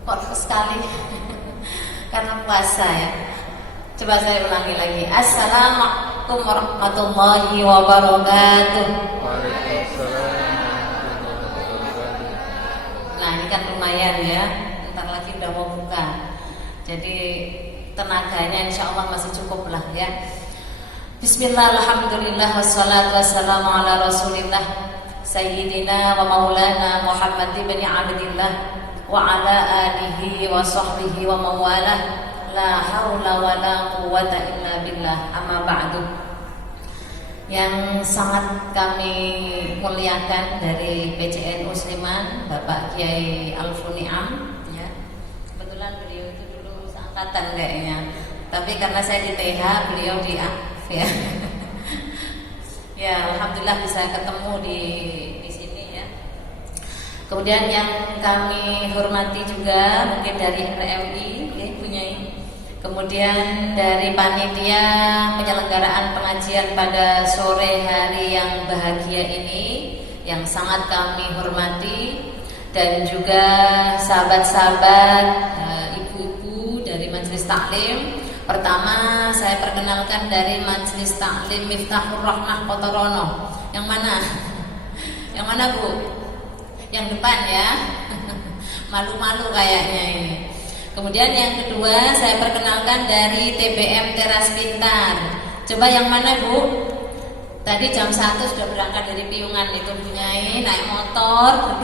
Kok sekali karena puasa ya. Coba saya ulangi lagi. Assalamualaikum warahmatullahi wabarakatuh. Nah ini kan lumayan ya, ntar lagi udah mau buka, jadi tenaganya insya Allah masih cukup lah ya. Bismillah, alhamdulillah, wassalatu wassalamu ala rasulillah Sayyidina wa maulana Muhammad ibn Abdillah wa ala alihi wa sahbihi wa mawalah. La haula wa la quwwata illa billah, amma ba'du. Yang sangat kami muliakan dari PCN Musliman Bapak Kiai Alfuniam ya. Kebetulan beliau itu dulu seangkatan kayaknya, tapi karena saya di TH beliau di AF ya. Ya alhamdulillah bisa ketemu di sini ya. Kemudian yang kami hormati juga mungkin dari RMI ya, punya. Kemudian dari panitia penyelenggaraan pengajian pada sore hari yang bahagia ini yang sangat kami hormati, dan juga sahabat-sahabat ibu-ibu dari Majelis Taklim. Pertama saya perkenalkan dari Majelis Taklim Miftahur Rahmah Potorono. Yang mana? Yang mana Bu? Yang depan ya. Malu-malu kayaknya ini. Kemudian yang kedua saya perkenalkan dari TBM Teras Pintar. Coba yang mana Bu? Tadi jam 1 sudah berangkat dari Piungan itu punyai, naik motor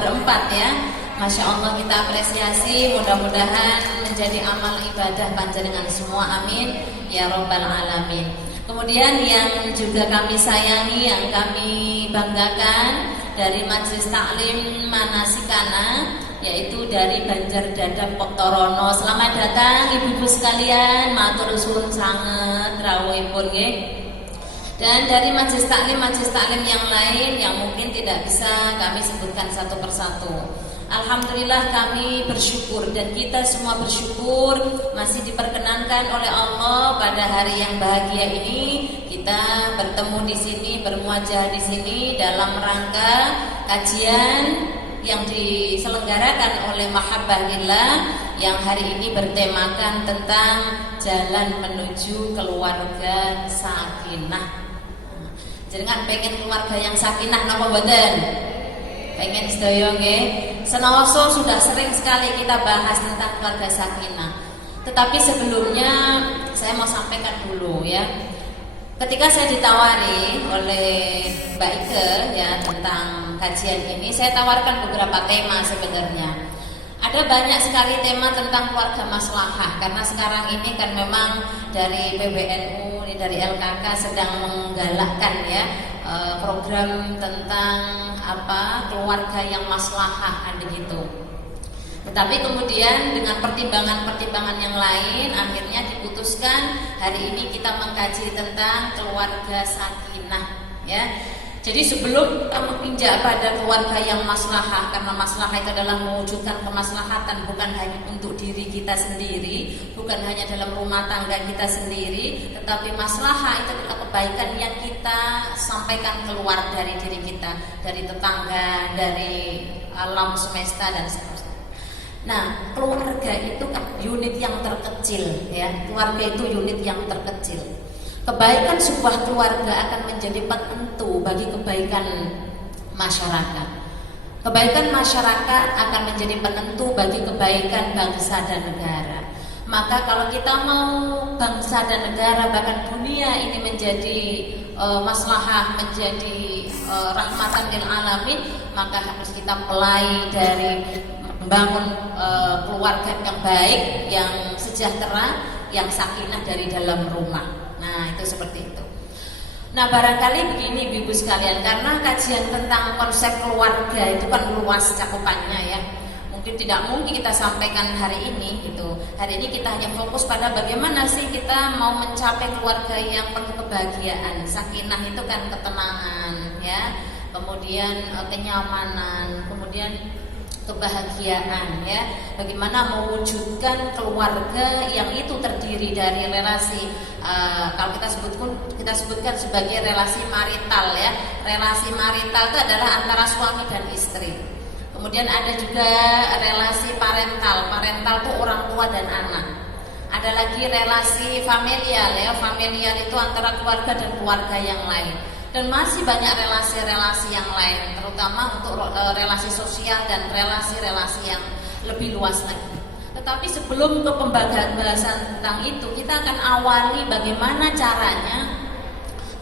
berempat ya. Masya Allah, kita apresiasi, mudah-mudahan menjadi amal ibadah panjenengan semua, amin ya robbal alamin. Kemudian yang juga kami sayangi, yang kami banggakan dari Majelis Taklim Manasikana, yaitu dari Banjar Dadap Potorono. Selamat datang ibu-ibu sekalian, matur suwun sanget rawuhipun nggih. Dan dari majelis taklim yang lain yang mungkin tidak bisa kami sebutkan satu persatu. Alhamdulillah kami bersyukur dan kita semua bersyukur masih diperkenankan oleh Allah pada hari yang bahagia ini kita bertemu di sini, bermuajah di sini dalam rangka kajian yang diselenggarakan oleh Mahabbah Lillah yang hari ini bertemakan tentang jalan menuju keluarga sakinah. Jangan pengen keluarga yang sakinah napa mboten? Pengen sedaya nggih. Senoso sudah sering sekali kita bahas tentang keluarga sakinah. Tetapi sebelumnya saya mau sampaikan dulu ya. Ketika saya ditawari oleh Mbak Ike ya tentang kajian ini, saya tawarkan beberapa tema sebenarnya. Ada banyak sekali tema tentang keluarga maslahah, karena sekarang ini kan memang dari PBNU, dari LKK sedang menggalakkan ya program tentang keluarga yang maslahah ada gitu. Tetapi kemudian dengan pertimbangan-pertimbangan yang lain akhirnya diputuskan hari ini kita mengkaji tentang keluarga sakinah ya. Jadi sebelum kita menginjak pada keluarga yang maslahah, karena maslahah itu adalah mewujudkan kemaslahatan bukan hanya untuk diri kita sendiri, bukan hanya dalam rumah tangga kita sendiri, tetapi maslahah itu adalah kebaikan yang kita sampaikan keluar dari diri kita, dari tetangga, dari alam semesta dan seterusnya. Nah, keluarga itu kan unit yang terkecil ya. Keluarga itu unit yang terkecil. Kebaikan sebuah keluarga akan menjadi penentu bagi kebaikan masyarakat. Kebaikan masyarakat akan menjadi penentu bagi kebaikan bangsa dan negara. Maka kalau kita mau bangsa dan negara bahkan dunia ini menjadi maslahah, menjadi rahmatan lil alamin, maka harus kita mulai dari membangun keluarga yang baik, yang sejahtera, yang sakinah dari dalam rumah. Nah itu seperti itu. Nah barangkali begini ibu sekalian, karena kajian tentang konsep keluarga itu kan luas cakupannya ya. Mungkin tidak mungkin kita sampaikan hari ini gitu. Hari ini kita hanya fokus pada bagaimana sih kita mau mencapai keluarga yang penuh kebahagiaan. Sakinah itu kan ketenangan ya, kemudian kenyamanan, kemudian kebahagiaan ya. Bagaimana mewujudkan keluarga yang itu terdiri dari relasi kalau kita sebutkan sebagai relasi marital ya. Relasi marital itu adalah antara suami dan istri. Kemudian ada juga relasi parental tuh orang tua dan anak. Ada lagi relasi familial ya, familial itu antara keluarga dan keluarga yang lain. Dan masih banyak relasi-relasi yang lain, terutama untuk relasi sosial dan relasi-relasi yang lebih luas lagi. Tetapi sebelum ke pembahasan tentang itu, kita akan awali bagaimana caranya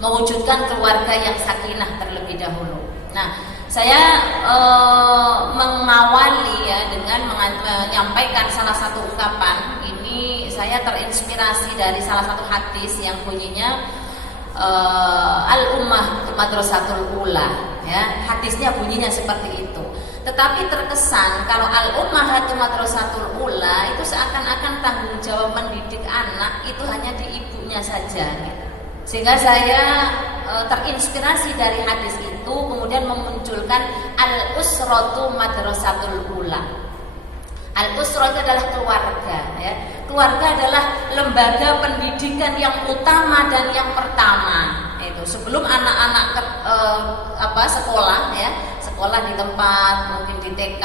mewujudkan keluarga yang sakinah terlebih dahulu. Nah, saya mengawali ya dengan menyampaikan salah satu ungkapan. Ini saya terinspirasi dari salah satu hadis yang bunyinya al-ummah madrasatul ula ya, hadisnya bunyinya seperti itu. Tetapi terkesan kalau al-ummah madrasatul ula itu seakan-akan tanggung jawab mendidik anak itu hanya di ibunya saja gitu. Sehingga saya terinspirasi dari hadis itu kemudian memunculkan al-usratu madrasatul ula. Al-usrah itu adalah keluarga ya. Keluarga adalah lembaga pendidikan yang utama dan yang pertama. Itu sebelum anak-anak sekolah ya, sekolah di tempat mungkin di TK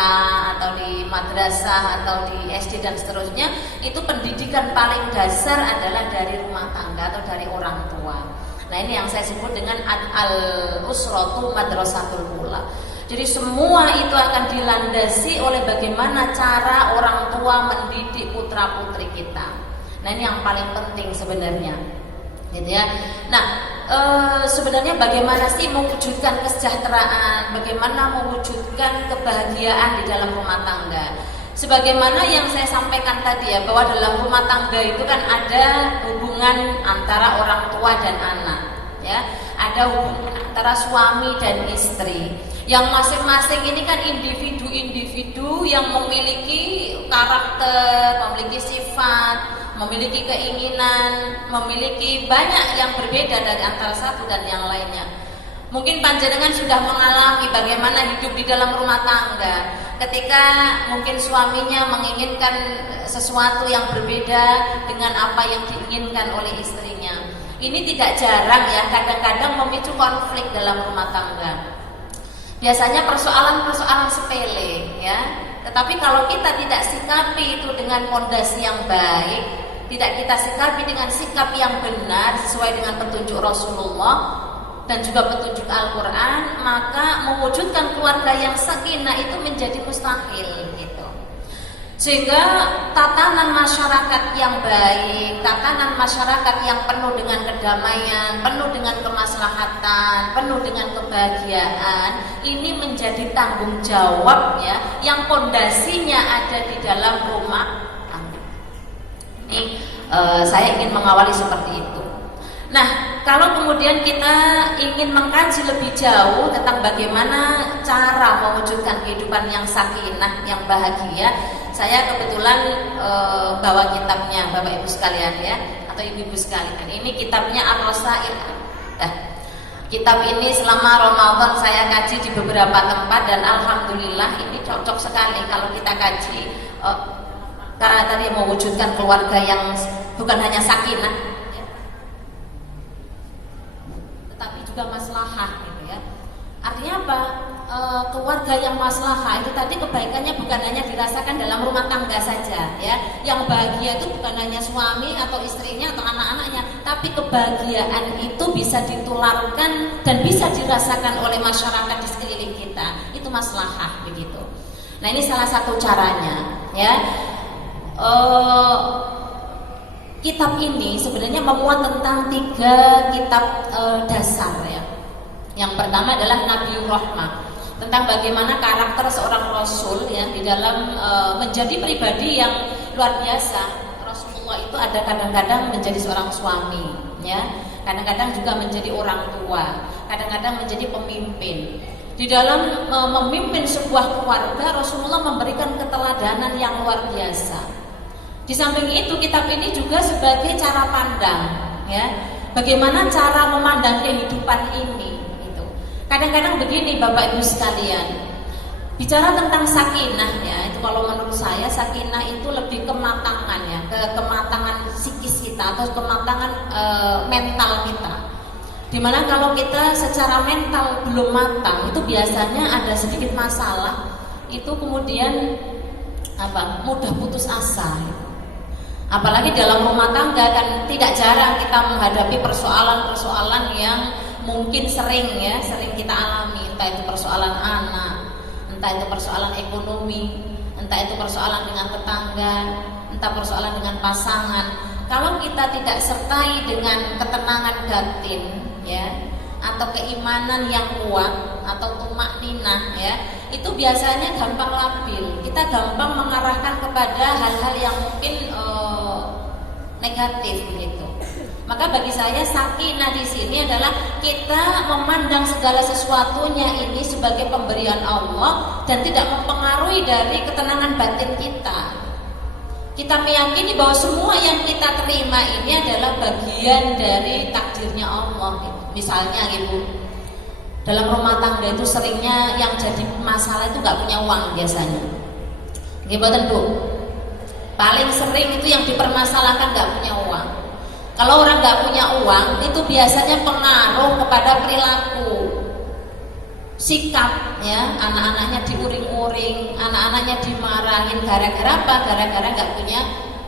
atau di madrasah atau di SD dan seterusnya, itu pendidikan paling dasar adalah dari rumah tangga atau dari orang tua. Nah, ini yang saya sebut dengan al-usratu madrasatul ula. Jadi semua itu akan dilandasi oleh bagaimana cara orang tua mendidik putra-putri kita. Nah, ini yang paling penting sebenarnya, gitu ya. Nah, sebenarnya bagaimana sih mewujudkan kesejahteraan, bagaimana mewujudkan kebahagiaan di dalam rumah tangga? Sebagaimana yang saya sampaikan tadi ya, bahwa dalam rumah tangga itu kan ada hubungan antara orang tua dan anak, ya. Ada hubungan antara suami dan istri. Yang masing-masing ini kan individu-individu yang memiliki karakter, memiliki sifat, memiliki keinginan, memiliki banyak yang berbeda dari antara satu dan yang lainnya. Mungkin panjenengan sudah mengalami bagaimana hidup di dalam rumah tangga. Ketika mungkin suaminya menginginkan sesuatu yang berbeda dengan apa yang diinginkan oleh istrinya. Ini tidak jarang ya, kadang-kadang memicu konflik dalam rumah tangga. Biasanya persoalan-persoalan sepele ya. Tetapi kalau kita tidak sikapi itu dengan fondasi yang baik, tidak kita sikapi dengan sikap yang benar sesuai dengan petunjuk Rasulullah dan juga petunjuk Al-Quran, maka mewujudkan keluarga yang sakinah itu menjadi mustahil gitu. Sehingga tatanan masyarakat yang baik, tatanan masyarakat yang penuh dengan kedamaian, penuh dengan kemaslahatan, penuh dengan kebahagiaan, ini menjadi tanggung jawab ya, yang pondasinya ada di dalam rumah tangga. Ini saya ingin mengawali seperti itu. Nah, kalau kemudian kita ingin mengkaji lebih jauh tentang bagaimana cara mewujudkan kehidupan yang sakinah, yang bahagia, saya kebetulan bawa kitabnya Bapak Ibu sekalian ya, atau Ibu-ibu sekalian. Ini kitabnya Ar-Rasail. Nah, kitab ini selama Ramadan saya kaji di beberapa tempat dan alhamdulillah ini cocok sekali kalau kita kaji karena tadi mewujudkan keluarga yang bukan hanya sakinah, juga maslahah gitu ya. Artinya apa? Keluarga yang maslahah itu tadi kebaikannya bukan hanya dirasakan dalam rumah tangga saja ya. Yang bahagia itu bukan hanya suami atau istrinya atau anak-anaknya, tapi kebahagiaan itu bisa ditularkan dan bisa dirasakan oleh masyarakat di sekeliling kita. Itu maslahah begitu. Nah, ini salah satu caranya ya. Kitab ini sebenarnya memuat tentang 3 kitab dasar ya. Yang pertama adalah Nabiur Rahmah, tentang bagaimana karakter seorang Rasul ya di dalam menjadi pribadi yang luar biasa. Rasulullah itu ada kadang-kadang menjadi seorang suami ya, kadang-kadang juga menjadi orang tua, kadang-kadang menjadi pemimpin. Di dalam memimpin sebuah keluarga, Rasulullah memberikan keteladanan yang luar biasa. Di samping itu, kitab ini juga sebagai cara pandang, ya, bagaimana cara memandang kehidupan ini. Gitu. Kadang-kadang begini, Bapak Ibu sekalian, bicara tentang sakinah, ya, itu kalau menurut saya sakinah itu lebih kematangan, ya, kematangan psikis kita atau kematangan mental kita. Dimana kalau kita secara mental belum matang, itu biasanya ada sedikit masalah, itu kemudian mudah putus asa. Apalagi dalam rumah tangga kan tidak jarang kita menghadapi persoalan-persoalan yang mungkin sering kita alami, entah itu persoalan anak, entah itu persoalan ekonomi, entah itu persoalan dengan tetangga, entah persoalan dengan pasangan. Kalau kita tidak sertai dengan ketenangan batin atau keimanan yang kuat atau tumakninah itu biasanya gampang labil. Kita gampang mengarahkan kepada hal-hal yang mungkin negatif begitu. Maka bagi saya sakinah di sini adalah kita memandang segala sesuatunya ini sebagai pemberian Allah dan tidak mempengaruhi dari ketenangan batin kita. Kita meyakini bahwa semua yang kita terima ini adalah bagian dari takdirnya Allah. Misalnya gitu, dalam rumah tangga itu seringnya yang jadi masalah itu nggak punya uang biasanya. Gimana Bu? Paling sering itu yang dipermasalahkan nggak punya uang. Kalau orang nggak punya uang itu biasanya pengaruh kepada perilaku, sikap anak-anaknya diuring-uring, anak-anaknya dimarahin gara-gara apa? Gara-gara nggak punya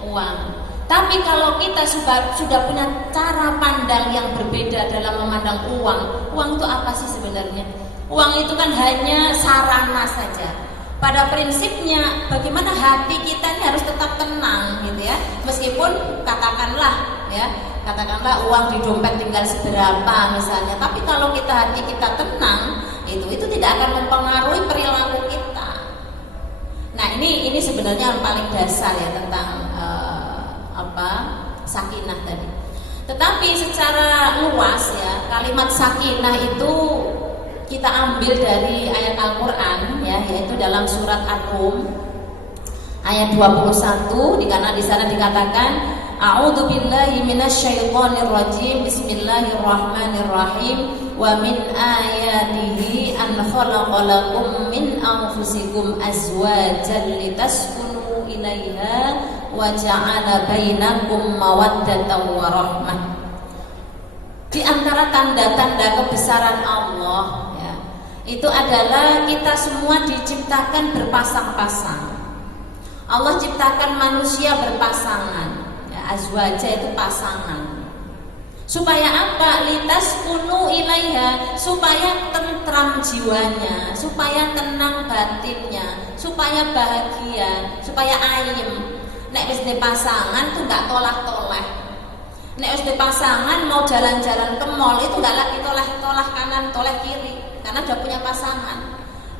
uang. Tapi kalau kita sudah punya cara pandang yang berbeda dalam memandang uang itu apa sih sebenarnya? Uang itu kan hanya sarana saja. Pada prinsipnya bagaimana hati kita ini harus tetap tenang gitu ya. Meskipun katakanlah uang di dompet tinggal seberapa misalnya, tapi kalau hati kita tenang, itu tidak akan mempengaruhi perilaku kita. Nah, ini sebenarnya yang paling dasar tentang sakinah tadi. Tetapi secara luas kalimat sakinah itu kita ambil dari ayat Al-Qur'an yaitu dalam surat Ar-Rum ayat 21 karena di sana dikatakan A'udzu billahi minasyaitonir rajim. Bismillahirrahmanirrahim. Wa min ayatihi an khalaqalakum min anfusikum azwajan litaskunu ilaiha wa ja'ala bainakum mawaddatan wa rahmah. Di antara tanda-tanda kebesaran Allah itu adalah kita semua diciptakan berpasang-pasang. Allah ciptakan manusia berpasangan. Azwaja itu pasangan. Supaya apa? Litaskunu ilaiha, supaya tentram jiwanya, supaya tenang batinnya, supaya bahagia, supaya ayem. Nek wis di pasangan tuh enggak tolak-tolak. Nek wis di pasangan mau jalan-jalan ke mall itu enggak lagi tolak kanan, tolak kiri, karena udah punya pasangan.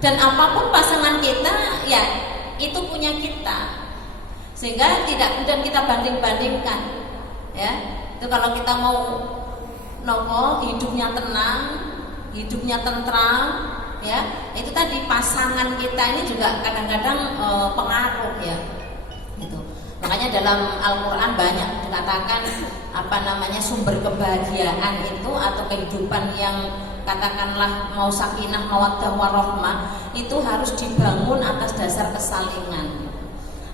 Dan apapun pasangan kita itu punya kita. Sehingga tidak kemudian kita banding-bandingkan itu kalau kita mau hidupnya tenang, hidupnya tentram itu tadi pasangan kita ini juga kadang-kadang pengaruh gitu. Makanya dalam Al-Qur'an banyak dikatakan sumber kebahagiaan itu atau kehidupan yang katakanlah mau sakinah, mawaddah warahmah itu harus dibangun atas dasar kesalingan.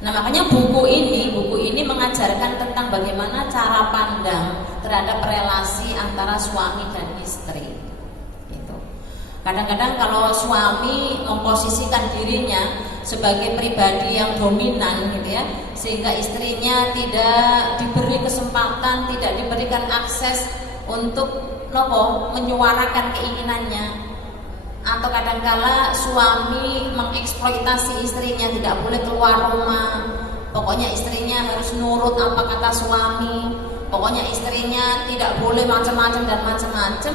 Nah, makanya buku ini mengajarkan tentang bagaimana cara pandang terhadap relasi antara suami dan istri. Gitu. Kadang-kadang kalau suami memposisikan dirinya sebagai pribadi yang dominan sehingga istrinya tidak diberi kesempatan, tidak diberikan akses untuk menyuarakan keinginannya. Atau kadangkala suami mengeksploitasi istrinya, tidak boleh keluar rumah, pokoknya istrinya harus nurut apa kata suami, pokoknya istrinya tidak boleh macam-macam dan macam-macam.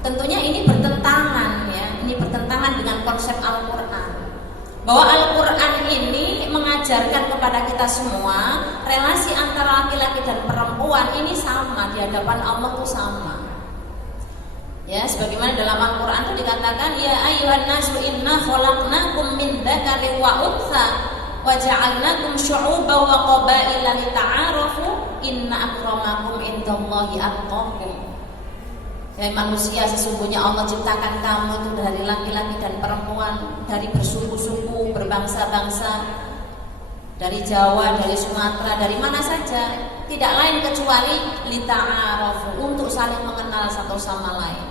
Tentunya ini bertentangan ini bertentangan dengan konsep Al-Qur'an. Bahwa Al-Qur'an ini mengajarkan kepada kita semua relasi antara laki-laki dan perempuan ini sama di hadapan Allah itu sama. Sebagaimana dalam Al-Qur'an itu dikatakan ya ayyuhan nasu inna khalaqnakum min dzakarin wa untha wa ja'alnakum syu'uban wa qabaila lita'arafu inna akramakum indallahi atqakum. Manusia, sesungguhnya Allah ciptakan kamu itu dari laki-laki dan perempuan, dari bersuku-suku, berbangsa-bangsa, dari Jawa, dari Sumatera, dari mana saja, tidak lain kecuali lita'arafu, untuk saling mengenal satu sama lain.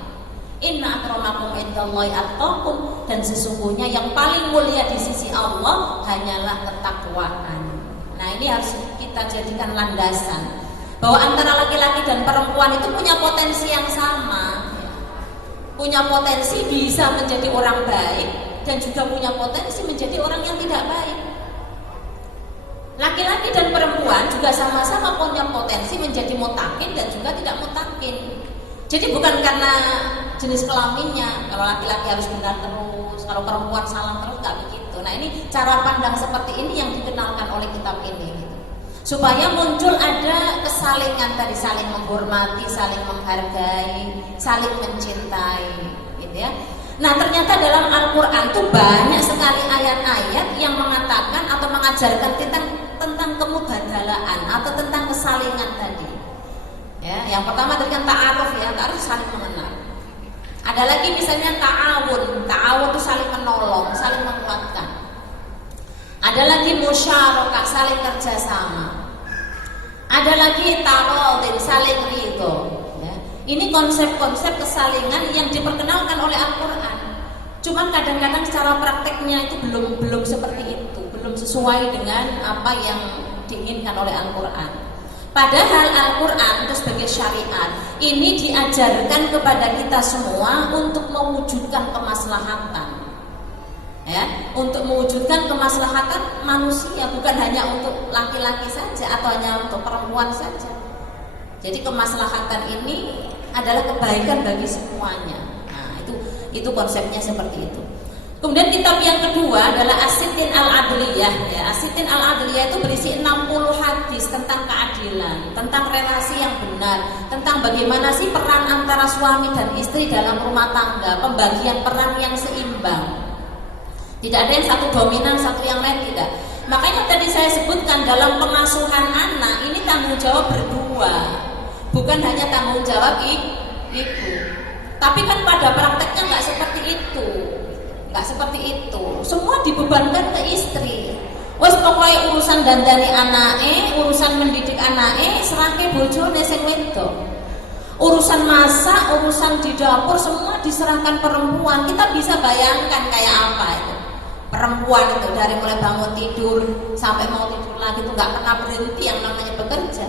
Inna akramakum indallahi atqakum, dan sesungguhnya yang paling mulia di sisi Allah hanyalah ketakwaan. Nah, ini harus kita jadikan landasan bahwa antara laki-laki dan perempuan itu punya potensi yang sama. Punya potensi bisa menjadi orang baik dan juga punya potensi menjadi orang yang tidak baik. Laki-laki dan perempuan juga sama-sama punya potensi menjadi mutakin dan juga tidak mutakin. Jadi bukan karena jenis kelaminnya, kalau laki-laki harus benar terus, kalau perempuan salah terus, nggak begitu. Nah, ini cara pandang seperti ini yang dikenalkan oleh kitab ini gitu. Supaya muncul ada kesalingan tadi, saling menghormati, saling menghargai, saling mencintai gitu ya. Nah, ternyata dalam Al-Quran tuh banyak sekali ayat-ayat yang mengatakan atau mengajarkan tentang kemubadalaan atau tentang kesalingan tadi. Ya, yang pertama tadi kan ta'aruf ya, ta'aruf saling mengenal. Ada lagi misalnya ta'awun, ta'awun itu saling menolong, saling menguatkan. Ada lagi musyarakah, saling kerjasama. Ada lagi tarodin, saling ridho. Ya. Ini konsep-konsep kesalingan yang diperkenalkan oleh Al-Quran. Cuman kadang-kadang secara prakteknya itu belum seperti itu, belum sesuai dengan apa yang diinginkan oleh Al-Quran. Padahal Al-Quran itu sebagai syariat ini diajarkan kepada kita semua untuk mewujudkan kemaslahatan, ya, untuk mewujudkan kemaslahatan manusia, bukan hanya untuk laki-laki saja atau hanya untuk perempuan saja. Jadi kemaslahatan ini adalah kebaikan bagi semuanya. Nah, itu konsepnya seperti itu. Kemudian kitab yang kedua adalah As-Sittin Al-Adliyah. Ya, As-Sittin Al-Adliyah itu berisi 60 hadis tentang keadilan, tentang relasi yang benar, tentang bagaimana sih peran antara suami dan istri dalam rumah tangga, pembagian peran yang seimbang. Tidak ada yang satu dominan, satu yang lain, tidak. Makanya tadi saya sebutkan dalam pengasuhan anak ini tanggung jawab berdua, bukan hanya tanggung jawab ibu. Tapi kan pada prakteknya nggak seperti itu. Nggak seperti itu. Semua dibebankan ke istri. Wes pokoknya urusan dandani anake, urusan mendidik anake serahke bojone sing wedok. Urusan masak, urusan di dapur semua diserahkan perempuan. Kita bisa bayangkan kayak apa itu. Perempuan itu dari mulai bangun tidur sampai mau tidur lagi itu nggak pernah berhenti yang namanya bekerja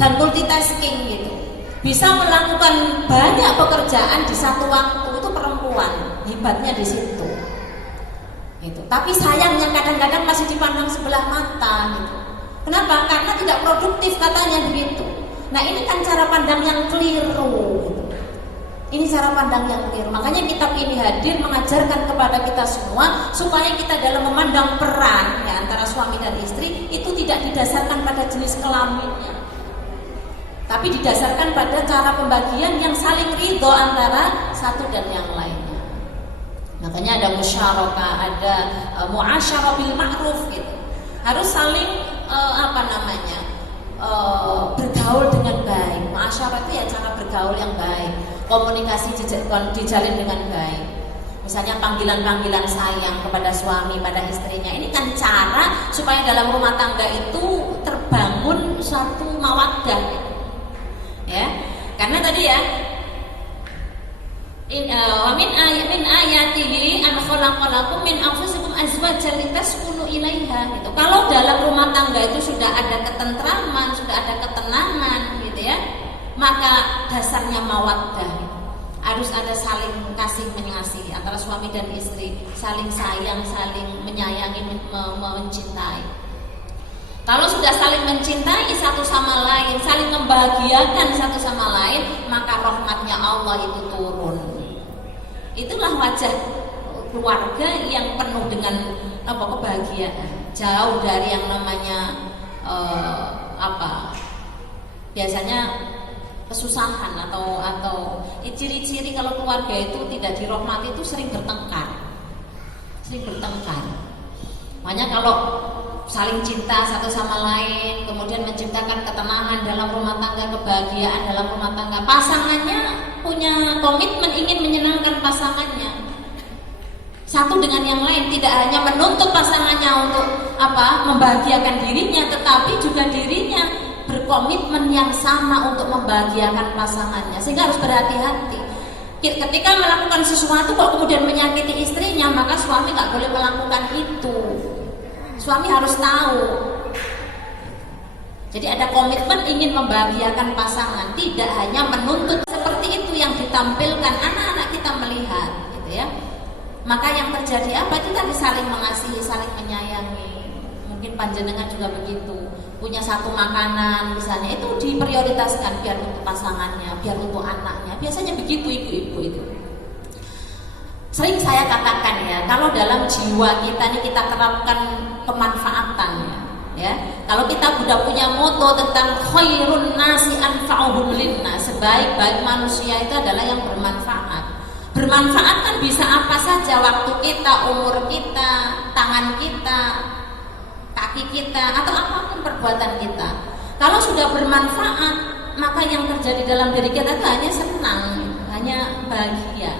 dan multitasking gitu. Bisa melakukan banyak pekerjaan di satu waktu, itu perempuan. Hebatnya di situ. Gitu. Tapi sayangnya kadang-kadang masih dipandang sebelah mata gitu. Kenapa? Karena tidak produktif katanya begitu. Nah, ini kan cara pandang yang keliru gitu. Ini cara pandang yang keliru. Makanya kitab ini hadir mengajarkan kepada kita semua supaya kita dalam memandang peran ya, antara suami dan istri itu tidak didasarkan pada jenis kelaminnya, tapi didasarkan pada cara pembagian yang saling ridho antara satu dan yang lainnya. Makanya ada musyarakah, ada muasyarah bil ma'ruf gitu. Harus saling bergaul dengan baik. Muasyarah itu ya cara bergaul yang baik, komunikasi dijalin dengan baik. Misalnya panggilan-panggilan sayang kepada suami, pada istrinya. Ini kan cara supaya dalam rumah tangga itu terbangun suatu mawaddah. Ya, karena tadi ya min ayatihi an khalaqalakum min anfusikum azwajan litaskunu ilaiha gitu. Kalau dalam rumah tangga itu sudah ada ketentraman, sudah ada ketenangan gitu ya, maka dasarnya mawaddah gitu. Harus ada saling kasih mengasihi antara suami dan istri, saling sayang, saling menyayangi, mencintai. Kalau sudah saling mencintai satu sama lain, saling membahagiakan satu sama lain, maka rahmatnya Allah itu turun. Itulah wajah keluarga yang penuh dengan kebahagiaan, jauh dari yang namanya biasanya kesusahan atau ciri-ciri kalau keluarga itu tidak dirahmati itu sering bertengkar. Makanya kalau saling cinta satu sama lain, kemudian menciptakan ketenangan dalam rumah tangga, kebahagiaan dalam rumah tangga, pasangannya punya komitmen ingin menyenangkan pasangannya satu dengan yang lain, tidak hanya menuntut pasangannya untuk membahagiakan dirinya, tetapi juga dirinya berkomitmen yang sama untuk membahagiakan pasangannya, sehingga harus berhati-hati. Ketika melakukan sesuatu kok kemudian menyakiti istrinya, maka suami nggak boleh melakukan itu. Suami harus tahu. Jadi ada komitmen ingin membahagiakan pasangan, tidak hanya menuntut. Seperti itu yang ditampilkan anak-anak kita melihat, gitu ya. Maka yang terjadi apa? Kita saling mengasihi, saling menyayangi. Mungkin panjenengan juga begitu. Punya satu makanan misalnya, itu diprioritaskan biar untuk pasangannya, biar untuk anaknya. Biasanya begitu ibu-ibu itu. Sering saya katakan ya, kalau dalam jiwa kita ini kita terapkan kemanfaatan ya. Kalau kita sudah punya moto tentang khairun nasi anfa'uhum linnas, sebaik-baik manusia itu adalah yang bermanfaat. Bermanfaat kan bisa apa saja, waktu kita, umur kita, tangan kita, kaki kita, atau apapun perbuatan kita. Kalau sudah bermanfaat, maka yang terjadi dalam diri kita itu hanya senang, hanya bahagia.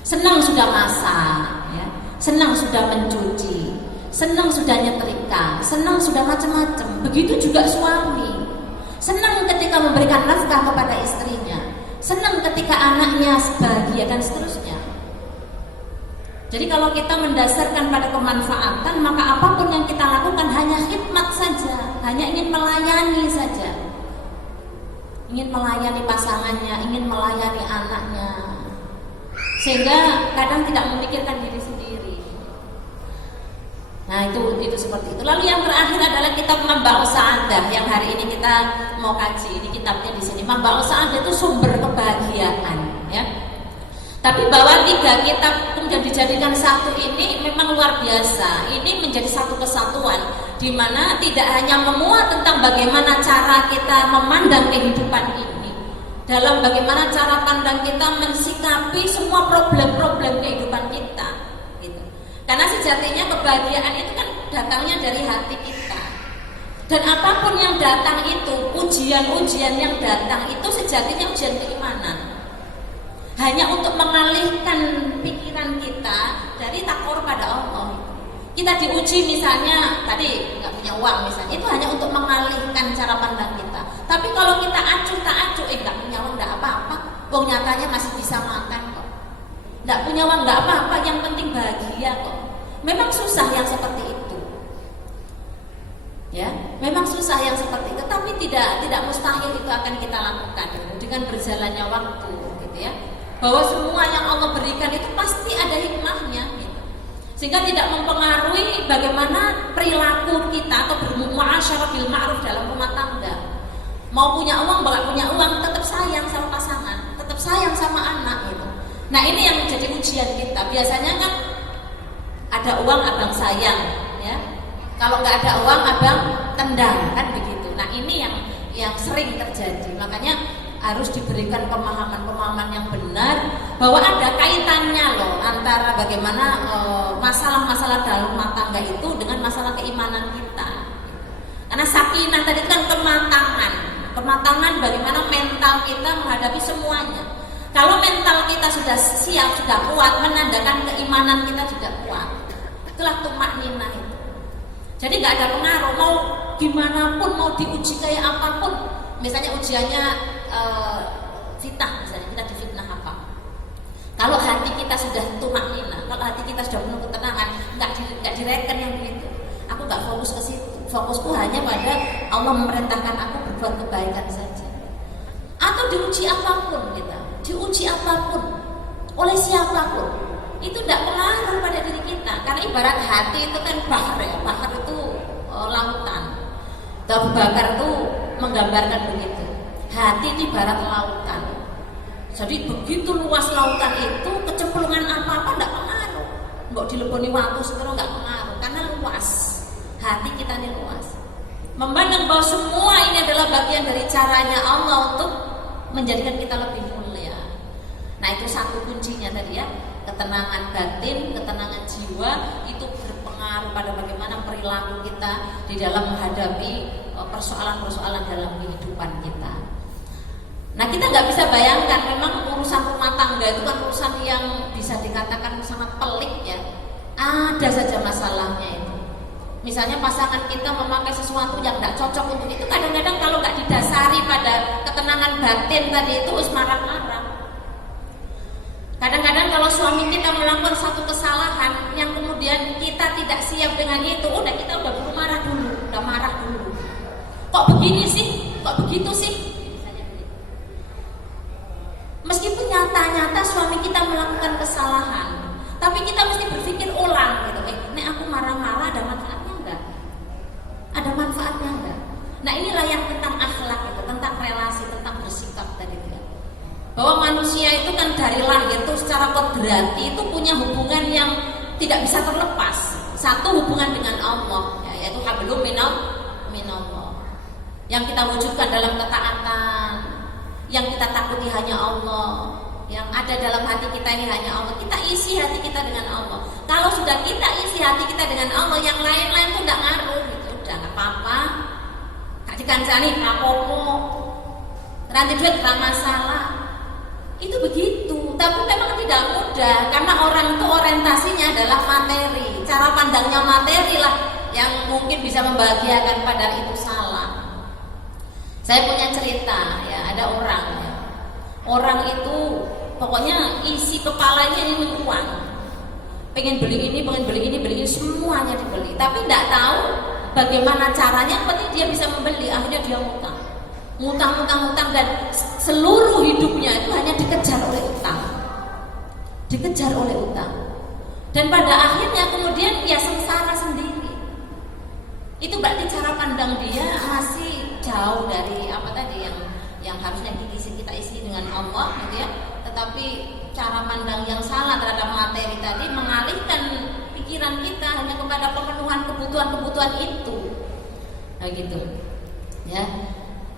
Senang sudah masak, ya. Senang sudah mencuci, senang sudah nyetrika, senang sudah macam-macam. Begitu juga suami, senang ketika memberikan nafkah kepada istrinya, senang ketika anaknya bahagia dan seterusnya. Jadi kalau kita mendasarkan pada kemanfaatan, maka apapun yang kita lakukan hanya khidmat saja, hanya ingin melayani saja, ingin melayani pasangannya, ingin melayani anaknya, sehingga kadang tidak memikirkan diri sendiri. Nah itu seperti itu. Lalu yang terakhir adalah kitab Mamba'us Sa'adah yang hari ini kita mau kaji. Ini kitabnya di sini. Mamba'us Sa'adah itu sumber kebahagiaan, ya. Tapi bahwa 3 kitab kemudian dijadikan satu ini memang luar biasa. Ini menjadi satu kesatuan di mana tidak hanya memuat tentang bagaimana cara kita memandang kehidupan ini, dalam bagaimana cara pandang kita mensikapi semua problem-problem kehidupan kita, gitu. Karena sejatinya kebahagiaan itu kan datangnya dari hati kita. Dan apapun yang datang itu, ujian-ujian yang datang itu sejatinya ujian keimanan. Hanya untuk mengalihkan pikiran kita dari takwa pada Allah. Kita diuji misalnya tadi nggak punya uang misalnya, itu hanya untuk mengalihkan cara pandang kita. Tapi kalau kita acuh tak acuh, nggak punya uang nggak apa-apa, uang nyatanya masih bisa makan kok. Nggak punya uang nggak apa-apa, yang penting bahagia kok. Memang susah yang seperti itu, ya. Memang susah yang seperti itu, tapi tidak mustahil itu akan kita lakukan dengan berjalannya waktu, gitu ya. Bahwa semua yang Allah berikan itu pasti ada hikmahnya, gitu. Sehingga tidak mempengaruhi bagaimana perilaku kita atau bermuasyarah bil ma'ruf dalam rumah tangga. Mau punya uang, nggak punya uang, tetap sayang sama pasangan, tetap sayang sama anak, gitu. Nah ini yang menjadi ujian kita. Biasanya kan ada uang abang sayang, ya. Kalau nggak ada uang abang tendang, kan begitu. Nah ini yang sering terjadi. Makanya harus diberikan pemahaman-pemahaman yang benar bahwa ada kaitannya loh antara bagaimana masalah-masalah dalam rumah tangga itu dengan masalah keimanan kita. Karena sakinah tadi kan kematangan bagaimana mental kita menghadapi semuanya. Kalau mental kita sudah siap, sudah kuat, menandakan keimanan kita sudah kuat. Itulah tumakninah itu. Jadi nggak ada pengaruh mau gimana pun, mau diuji kayak apapun. Misalnya ujiannya fitnah, misalnya kita difitnah apa? Kalau hati kita sudah tumakninah, kalau hati kita sudah penuh ketenangan, nggak direken yang begitu. Aku nggak fokus ke situ. Fokusku hanya pada Allah memerintahkan aku berbuat kebaikan saja. Atau diuji apapun kita, diuji apapun oleh siapapun, itu tidak pengaruh pada diri kita. Karena ibarat hati itu kan bahar ya, bahar itu lautan. Abu Bakar itu menggambarkan begitu. Hati di barat lautan. Jadi begitu luas lautan itu, kecemplungan apa-apa tidak pengaruh. Nggak dileboni waktu sekarang nggak pengaruh, karena luas. Hati kita ini luas. Memandang bahwa semua ini adalah bagian dari caranya Allah untuk menjadikan kita lebih mulia. Nah itu satu kuncinya tadi ya, ketenangan batin, ketenangan jiwa itu berpengaruh pada bagaimana perilaku kita di dalam menghadapi persoalan-persoalan dalam kehidupan kita. Nah kita nggak bisa bayangkan, memang urusan rumah tangga itu kan urusan yang bisa dikatakan sangat pelik ya. Ada saja masalahnya itu. Misalnya pasangan kita memakai sesuatu yang nggak cocok untuk itu, kadang-kadang kalau nggak didasari pada ketenangan batin tadi itu marah-marah. suami kita melakukan satu kesalahan yang kemudian kita tidak siap dengan itu, kita udah buru marah dulu, udah marah dulu. Kok begini sih? Kok begitu sih? Meskipun nyata-nyata suami kita melakukan kesalahan, tapi kita mesti berpikir ulang gitu. Nek aku marah-marah ada manfaatnya enggak? Ada manfaatnya enggak? Nah inilah yang tentang akhlak itu, tentang relasi, tentang bersikap tadi itu. Bahwa manusia itu kan dari lahir itu secara kodrati itu punya hubungan yang tidak bisa terlepas. Satu hubungan dengan Allah, yaitu hablum minallah. Yang kita wujudkan dalam ketaatan, yang kita takuti hanya Allah, yang ada dalam hati kita ini hanya Allah. Kita isi hati kita dengan Allah. Kalau sudah kita isi hati kita dengan Allah, yang lain-lain itu tidak ngaruh gitu. Udah nggak apa-apa. Kak dikancani rapopo, nanti duit nggak masalah. Itu begitu, tapi memang tidak mudah karena orang itu orientasinya adalah materi. Cara pandangnya materi lah yang mungkin bisa membahagiakan, padahal itu salah. Saya punya cerita ya, ada orang ya. Orang itu pokoknya isi kepalanya ini uang. Pengen beli ini, beli ini, semuanya dibeli. Tapi tidak tahu bagaimana caranya, penting dia bisa membeli, akhirnya dia ngutang. Ngutang dan seluruh hidupnya itu hanya dikejar oleh utang. Dikejar oleh utang. Dan pada akhirnya kemudian dia sengsara sendiri. Itu berarti cara pandang dia masih jauh dari apa tadi yang harusnya kita isi dengan Allah gitu ya. Tetapi cara pandang yang salah terhadap materi tadi mengalihkan pikiran kita hanya kepada pemenuhan kebutuhan itu. Nah gitu. Ya.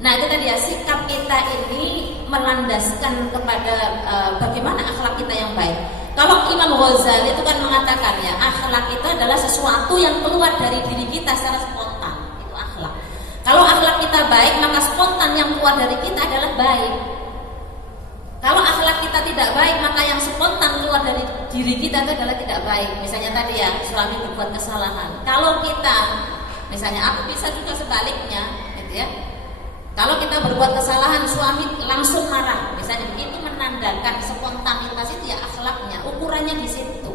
Nah itu tadi ya, sikap kita ini melandaskan kepada bagaimana akhlak kita yang baik. Kalau Imam Ghazali itu kan mengatakan ya, akhlak itu adalah sesuatu yang keluar dari diri kita secara spontan. Itu akhlak. Kalau akhlak kita baik, maka spontan yang keluar dari kita adalah baik. Kalau akhlak kita tidak baik, maka yang spontan keluar dari diri kita itu adalah tidak baik. Misalnya tadi ya, suami berbuat kesalahan. Kalau kita, misalnya aku bisa juga sebaliknya, gitu ya. Kalau kita berbuat kesalahan, suami langsung marah, misalnya begitu, menandakan spontanitas itu ya akhlaknya, ukurannya di situ.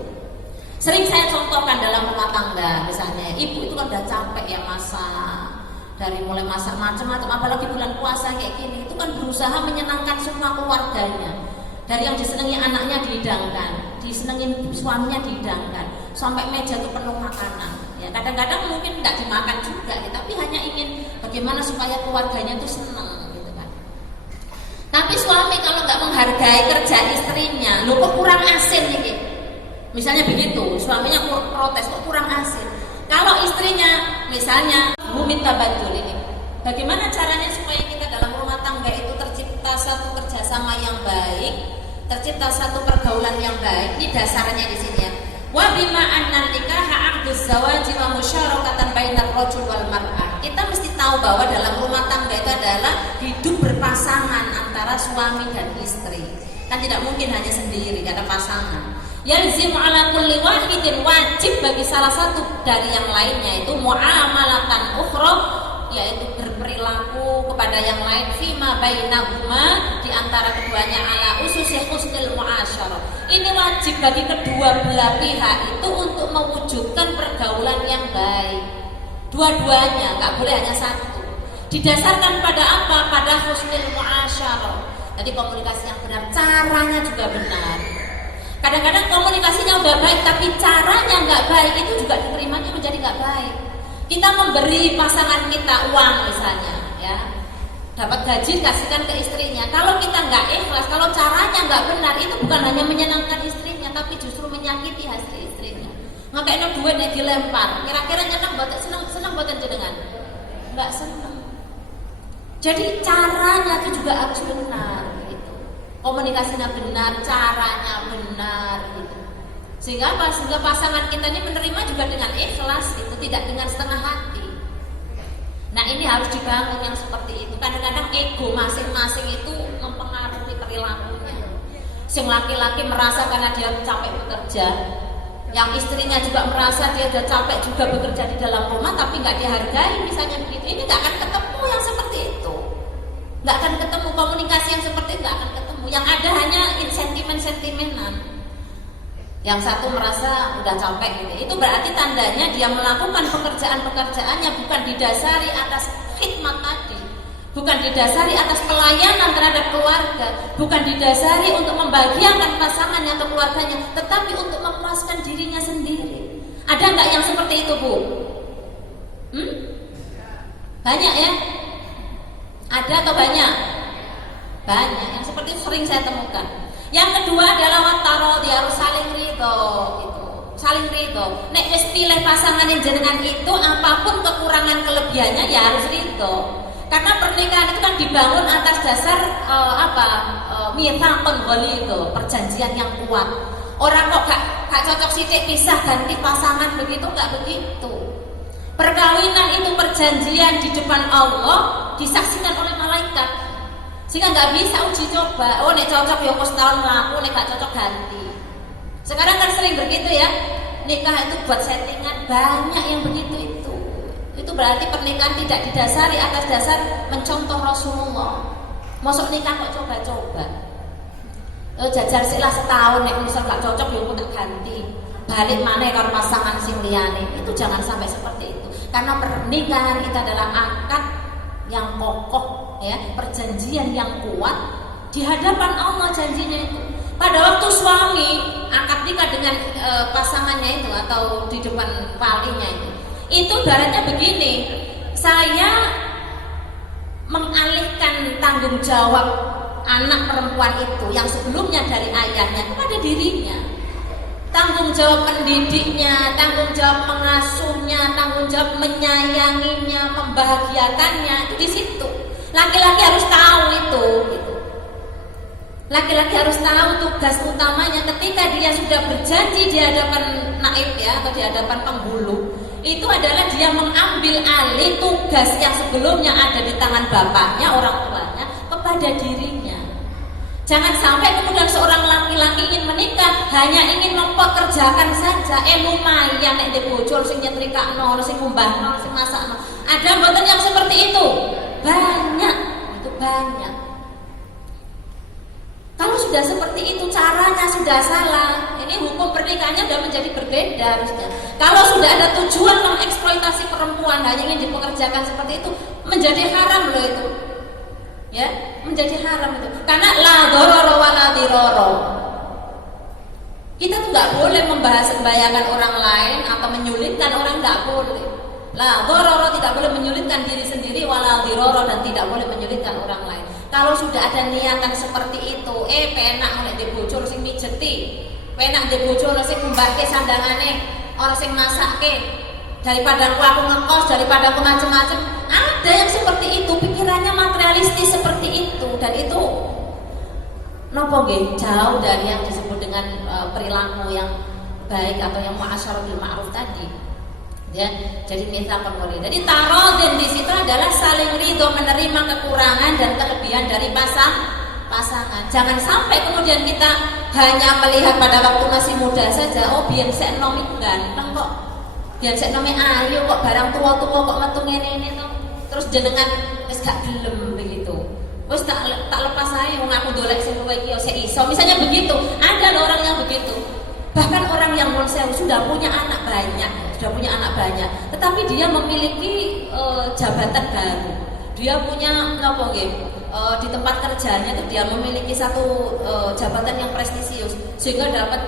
Sering saya contohkan dalam rumah tangga, misalnya ibu itu kan udah capek ya masak, dari mulai masak macam-macam, apalagi bulan puasa kayak gini, itu kan berusaha menyenangkan semua keluarganya. Dari yang disenangi anaknya dihidangkan, disenangi suaminya dihidangkan, sampai meja itu penuh makanan. Ya, kadang-kadang mungkin tidak dimakan juga, ya, tapi hanya ingin bagaimana supaya keluarganya itu senang, gitu kan. Tapi suami kalau nggak menghargai kerja istrinya, lo kok kurang asin nih, misalnya begitu, suaminya protes kok kurang asin. Kalau istrinya, misalnya minta bantu ini, bagaimana caranya supaya kita dalam rumah tangga itu tercipta satu kerjasama yang baik, tercipta satu pergaulan yang baik. Ini dasarnya di sini ya. Wa bima anna nikaha aqduz zawaji wa musyarakatan bainar rajul wal mar'ah. Kita mesti tahu bahwa dalam rumah tangga itu adalah hidup berpasangan antara suami dan istri. Kan tidak mungkin hanya sendiri, tidak ada pasangan. Yalzimu ala kulli wahidin, wajib bagi salah satu dari yang lainnya itu muamalatan ukhra, yaitu berperilaku kepada yang lain fima bainahuma, di antara keduanya ala ususi husnul muasyarah. Ini wajib bagi kedua belah pihak itu untuk mewujudkan pergaulan yang baik. Dua-duanya, nggak boleh hanya satu. Didasarkan pada apa? Pada husnul muasyarah. Jadi komunikasi yang benar, caranya juga benar. Kadang-kadang komunikasinya udah baik, tapi caranya nggak baik, itu juga diterimanya menjadi nggak baik. Kita memberi pasangan kita uang misalnya, ya, dapat gaji kasihkan ke istrinya. Kalau kita nggak ikhlas, kalau caranya nggak benar, itu bukan hanya menyenangkan istrinya, tapi justru menyakiti hati istrinya. Maka ini duit yang dilempar, kira-kira nyenang buat senang buat jenengan? Nggak senang. Jadi caranya itu juga harus benar. Komunikasinya benar, caranya benar gitu. Sehingga apa? Sehingga pasangan kita ini menerima juga dengan ikhlas itu, tidak dengan setengah hati. Nah ini harus dibangun yang seperti itu. Kadang-kadang ego masing-masing itu mempengaruhi perilakunya. Sing laki-laki merasa karena dia capek bekerja, yang istrinya juga merasa dia sudah capek juga bekerja di dalam rumah, tapi nggak dihargai misalnya begitu. Ini nggak akan ketemu yang seperti itu. Nggak akan ketemu komunikasi yang seperti itu, nggak akan ketemu. Yang ada hanya sentimen-sentimenan. yang satu merasa udah capek gitu. Itu berarti tandanya dia melakukan pekerjaan-pekerjaannya bukan didasari atas khidmat tadi, bukan didasari atas pelayanan terhadap keluarga, bukan didasari untuk membahagiakan pasangannya atau keluarganya, tetapi untuk memuaskan dirinya sendiri. Ada nggak yang seperti itu, Bu? Banyak ya? Ada atau banyak? Banyak. Yang seperti itu sering saya temukan. Yang kedua adalah wataro, dia harus saling ridho. Itu saling ridho. Nek wis pilih pasangan yang jenengan itu, apapun kekurangan kelebihannya ya harus ridho. Karena pernikahan itu kan dibangun atas dasar mitsaqun ghalidz itu, perjanjian yang kuat. Orang kok gak cocok sithik pisah ganti pasangan begitu, enggak begitu. Perkawinan itu perjanjian di depan Allah, disaksikan oleh malaikat. Sehingga nggak bisa uji coba. Oh, nek cocok ya wis tahun laku, nek gak cocok ganti. Sekarang kan sering begitu ya. Nikah itu buat settingan, banyak yang begitu itu. Itu berarti pernikahan tidak didasari atas dasar mencontoh Rasulullah. Mosok nikah kok coba-coba. Jajar silah setahun nek misal gak cocok ya tak ganti. Balik mana karo pasangan sing liyane. Itu jangan sampai seperti itu. Karena pernikahan itu adalah akad yang kokoh ya, perjanjian yang kuat di hadapan Allah janjinya itu. Pada waktu suami akad nikah dengan pasangannya itu atau di depan walinya itu ibaratnya begini, saya mengalihkan tanggung jawab anak perempuan itu yang sebelumnya dari ayahnya kepada dirinya. Tanggung jawab mendidiknya, tanggung jawab mengasuhnya, tanggung jawab menyayanginya, membahagiakannya, itu di situ. Laki-laki harus tahu itu. Laki-laki harus tahu tugas utamanya ketika dia sudah berjanji di hadapan naib ya, atau di hadapan penghulu. Itu adalah dia mengambil alih tugas yang sebelumnya ada di tangan bapaknya, orang tuanya, kepada dirinya. Jangan sampai kemudian seorang laki-laki ingin menikah hanya ingin mempekerjakan saja. Lumayan nek ndek bojo sing nyetrikakno, sing ngumbahno, sing masakno. Ada mboten yang seperti itu? Banyak, itu banyak. Kalau sudah seperti itu caranya sudah salah. Ini hukum pernikahannya sudah menjadi berbeda harusnya. Kalau sudah ada tujuan mengeksploitasi perempuan hanya ingin dipekerjakan seperti itu, menjadi haram loh itu. Ya, menjadi haram itu. Karena la dharara wa la dirara. Kita tuh nggak boleh membahayakan orang lain atau menyulitkan orang, nggak boleh. La dharara, tidak boleh menyulitkan diri sendiri, wa la dirara, dan tidak boleh menyulitkan orang lain. Kalau sudah ada niatan seperti itu, penak oleh di bojo sing mijeti, penak di bojo sing ngumbahke sandangane, orang sing masakke. Daripada aku ngekos, daripada aku macam-macam. Ada yang seperti itu, pikirannya materialistis seperti itu, dan itu nopo nggih jauh dari yang disebut dengan perilaku yang baik atau yang ma'asyaratul ma'ruf tadi. Ya, jadi mitsaqun ghalidz. Jadi taradun di situ adalah saling ridho menerima kekurangan dan kelebihan dari pasangan. Jangan sampai kemudian kita hanya melihat pada waktu masih muda saja, oh biar saya nomi ganteng kok. Biar saya nomi ayo kok barang tua-tua kok metu ngene-ngene to. Terus jenengan wis gak gelem begitu. Wis tak lepas ae wong aku dolek sing kowe iki yo iso. Misalnya begitu. Ada orang yang begitu. Bahkan orang yang sudah punya anak banyak, tetapi dia memiliki jabatan baru. Dia punya di tempat kerjanya itu dia memiliki satu jabatan yang prestisius sehingga dapat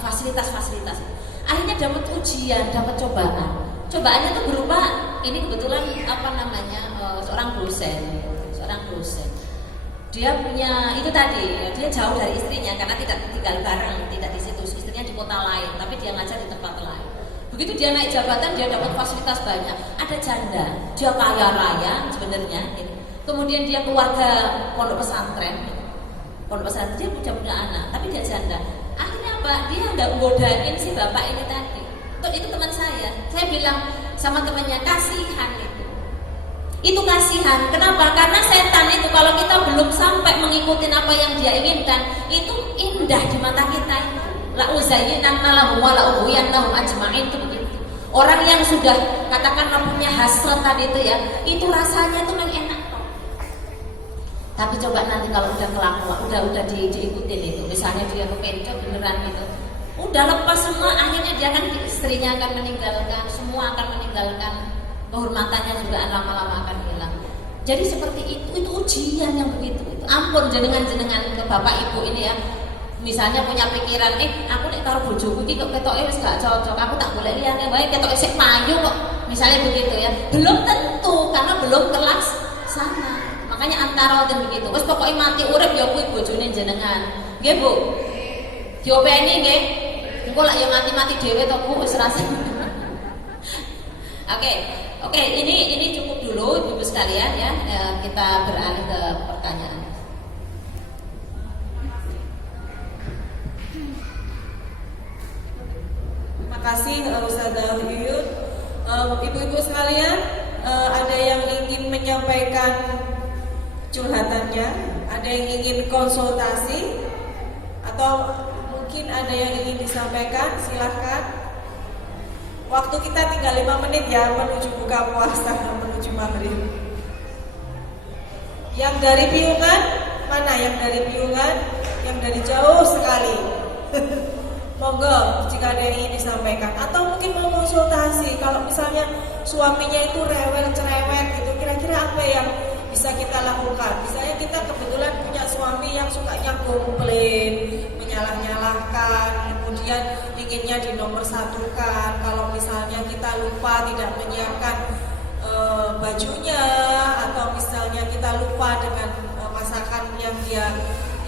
fasilitas-fasilitas. Akhirnya dapat ujian, dapat cobaan. Cobaannya itu berupa ini kebetulan seorang dosen. Dia punya itu tadi, dia jauh dari istrinya karena tidak tinggal bareng, tidak di situ. Istrinya di kota lain, tapi dia ngajar di tempat lain. Begitu dia naik jabatan, dia dapat fasilitas banyak. Ada janda, dia kaya raya sebenarnya. Kemudian dia keluarga pondok pesantren, dia punya anak, tapi dia janda. Akhirnya apa? Dia nggak godain si bapak ini tadi. Itu teman saya. Saya bilang sama temannya, kasihan itu. Itu kasihan. Kenapa? Karena setan itu kalau kita belum sampai mengikuti apa yang dia inginkan, itu indah di mata kita itu. La uzayyinanna lahum wa la ughwiyannahum ajma'in, itu begitu. Orang yang sudah katakanlah punya hasrat tadi itu ya, itu rasanya itu memang enak kok. Tapi coba nanti kalau udah kelakuan, udah diikutin itu, misalnya dia kepencet beneran gitu, Udah lepas semua, akhirnya dia kan istrinya akan meninggalkan, semua akan meninggalkan, kehormatannya juga lama-lama akan hilang. Jadi seperti itu ujian yang begitu. Ampun jenengan ke bapak ibu ini ya. Misalnya punya pikiran, aku nek karo bojoku iki kok ketoke wis gak cocok, aku tak golek liyane wae ketoke sik payu kok. Misalnya begitu ya. Belum tentu karena belum terlaksana. Makanya antara wonten begitu. Wis pokoke mati urip ya kuwi bojone jenengan. Nggih, Bu. Diopeni nggih. Engko lak ya mati-mati dhewe to, Bu, wis rasa. Oke, ini cukup dulu Ibu sekalian ya. Kita beralih ke pertanyaan. Terima kasih Ustazah Yuyun. Ibu-ibu sekalian, ada yang ingin menyampaikan curhatannya, ada yang ingin konsultasi, atau mungkin ada yang ingin disampaikan, silahkan. Waktu kita tinggal 5 menit ya menuju buka puasa, menuju maghrib. Yang dari Piungan, mana yang dari Piungan? Yang dari jauh sekali. Monggo jika ada yang ingin disampaikan, atau mungkin mau konsultasi. Kalau misalnya suaminya itu rewel cerewet gitu, kira-kira apa yang bisa kita lakukan? Misalnya kita kebetulan punya suami yang sukanya komplain, menyalah-nyalahkan, kemudian inginnya dinomorsatukan. Kalau misalnya kita lupa tidak menyiapkan bajunya, atau misalnya kita lupa dengan masakan yang dia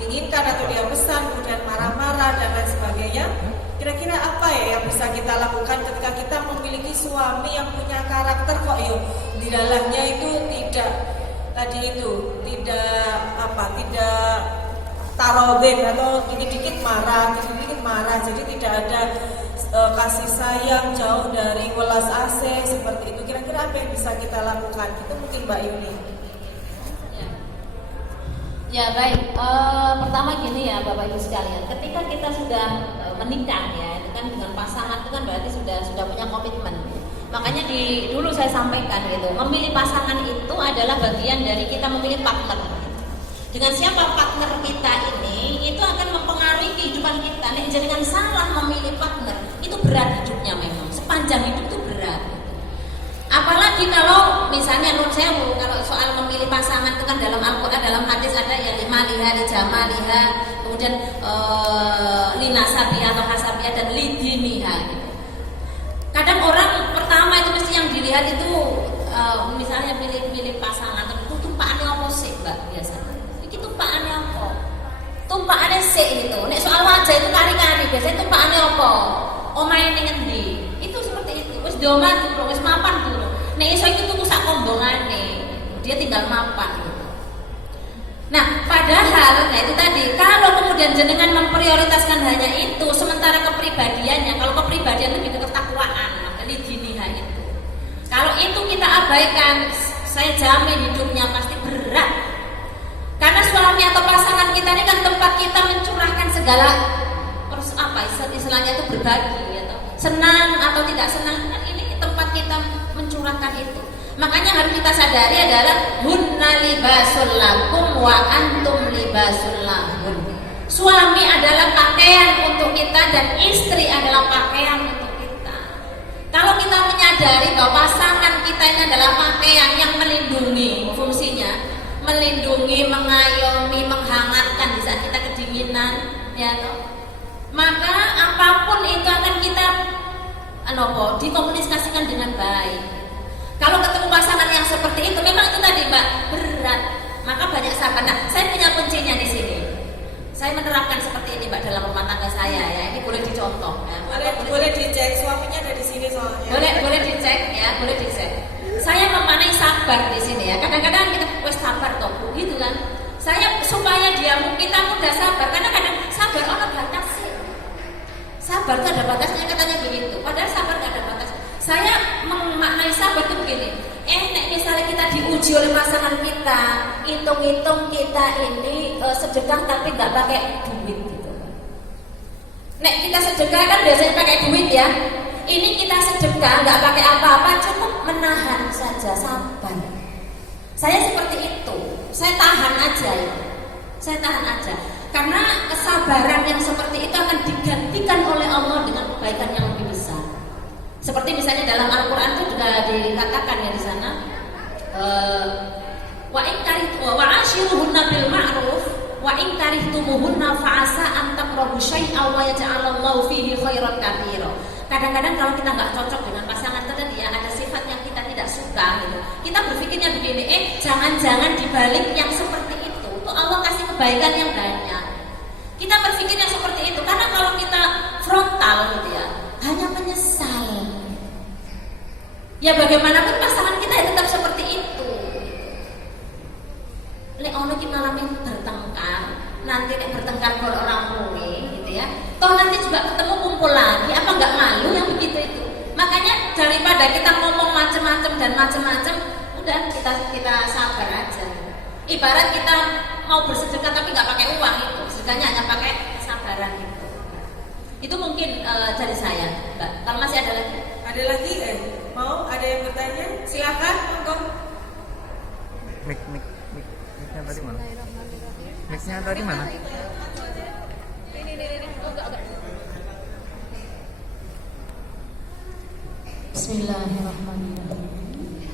inginkan atau dia pesan, kemudian marah-marah dan lain sebagainya. Kira-kira apa ya yang bisa kita lakukan ketika kita memiliki suami yang punya karakter kok di dalamnya itu tidak tarodin, atau dikit-dikit marah, jadi tidak ada kasih sayang, jauh dari welas asih seperti itu. Kira-kira apa yang bisa kita lakukan? Itu mungkin Mbak Yuni. Ya baik, pertama gini ya Bapak Ibu sekalian, ketika kita sudah menikah ya, itu kan dengan pasangan itu kan berarti sudah punya komitmen. Makanya dulu saya sampaikan gitu, memilih pasangan itu adalah bagian dari kita memilih partner. Dengan siapa partner kita ini, itu akan mempengaruhi kehidupan kita. Nek jangan salah memilih partner, itu berat hidupnya memang. Sepanjang hidup itu berat. Apalagi kalau misalnya menurut saya kalau soal memilih pasangan itu kan dalam Al-Quran, dalam hadis ada ya limaliha, lijamaliha, kemudian linasabiha atau hasabiha dan lidiniha gitu. Kadang orang pertama itu mesti yang dilihat itu misalnya pilih pasangan itu tumpahannya apa sih Mbak biasanya? Ini tumpahannya apa? Tumpahannya sih itu. Nek soal wajah itu kari-kari biasanya tumpahannya apa? Omahe ning endi? Itu seperti itu. Wis dioman wis mapan dulu. Nek iso iki tuku sak kombongane. Dia tinggal mapan gitu. Nah, padahal itu tadi kalau kemudian jenengan memprioritaskan hanya itu, sementara kepribadiannya, kalau kepribadian lebih ke ketakwaan, maka lidiniha itu. Kalau itu kita abaikan, saya jamin hidupnya pasti berat. Karena suami atau pasangan kita ini kan tempat kita mencurahkan segala istilahnya itu berbagi atau senang atau tidak senang, kan ini tempat kita mencurahkan itu. Makanya harus kita sadari adalah hunna libasul lakum wa antum libasul lahun. Suami adalah pakaian untuk kita dan istri adalah pakaian untuk kita. Kalau kita menyadari bahwa pasangan kita ini adalah pakaian yang melindungi, fungsinya melindungi, mengayomi, menghangatkan di saat kita kedinginan, ya toh. Maka apapun itu akan kita dikomunikasikan dengan baik. Kalau ketemu pasangan yang seperti itu, memang itu tadi Mbak berat. Maka banyak sahabat. Nah, saya punya kuncinya di sini. Saya menerapkan seperti ini Mbak dalam rumah tangga saya ya. Ini boleh dicontoh. Ya. Boleh dicek, suaminya ada di sini soalnya. Boleh dicek ya, boleh dicek. Saya memanai sabar di sini ya. Kadang-kadang kita sabar toh, gitu kan. Saya supaya kita mudah sabar, karena kadang sabar orang batas sih. Sabar itu ada batasnya katanya begitu. Padahal sabar tidak ada batas. Saya memaknai sabar itu begini. Nek misalnya kita diuji oleh pasangan kita, hitung-hitung kita ini sedekah tapi nggak pakai duit gitu. Nek kita sedekah kan biasanya pakai duit ya. Ini kita sedekah nggak pakai apa-apa, cukup menahan saja, sabar. Saya seperti itu. Saya tahan aja ya. Saya tahan aja. Karena kesabaran yang seperti itu akan digantikan oleh Allah dengan kebaikan yang lebih besar. Seperti misalnya dalam Al-Quran itu juga dikatakan ya di sana, wa ashiruhunna bil ma'ruf wa in karihtumuhunna fa'asa an takrahu syai'an wa yaj'alallahu fihi khairan katsira. Kadang-kadang kalau kita nggak cocok dengan pasangan tadi ya, ada sifat yang kita tidak suka gitu. Kita berpikirnya begini, jangan-jangan dibalik yang seperti itu tuh Allah kasih kebaikan yang banyak. Kita berpikirnya seperti itu karena kalau kita frontal gitu ya, hanya menyesal. Ya bagaimanapun pasangan kita ya tetap seperti itu. Lek ono ki malamnya bertengkar, nanti nek bertengkar kalau orang muni gitu ya. Toh nanti juga ketemu kumpul lagi, apa nggak malu yang begitu itu? Makanya daripada kita ngomong macam-macam dan macam-macam, udah kita sabar aja. Ibarat kita mau bersedekah tapi nggak pakai uang itu, sedekahnya hanya pakai kesabaran gitu. Itu mungkin dari saya, Mbak. Kalau masih ada lagi? Ada lagi? Mau ada yang bertanya? Silakan, monggo. Mic-nya tadi mana? Mic-nya tadi mana? Bismillahirrahmanirrahim.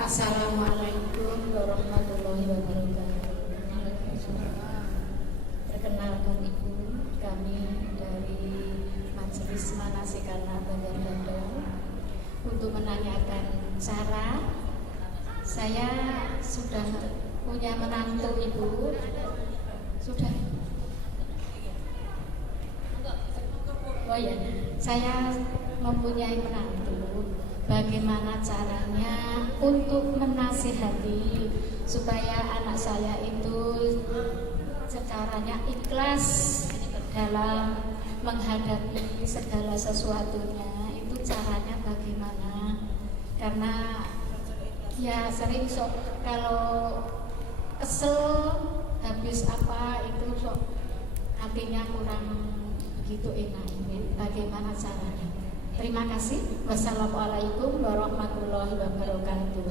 Assalamualaikum warahmatullahi wabarakatuh. Perkenalkan Ibu, kami dari Majelis Manasikana Banjar Bandung untuk menanyakan cara. Saya sudah punya menantu Ibu. Sudah. Oh ya, saya mempunyai menantu. Bagaimana caranya untuk menasihati supaya anak saya itu secaranya ikhlas dalam menghadapi segala sesuatunya. Itu caranya bagaimana? Karena ya sering kalau kesel habis apa itu hatinya kurang begitu enak. Bagaimana caranya? Terima kasih. Wassalamualaikum warahmatullahi wabarakatuh.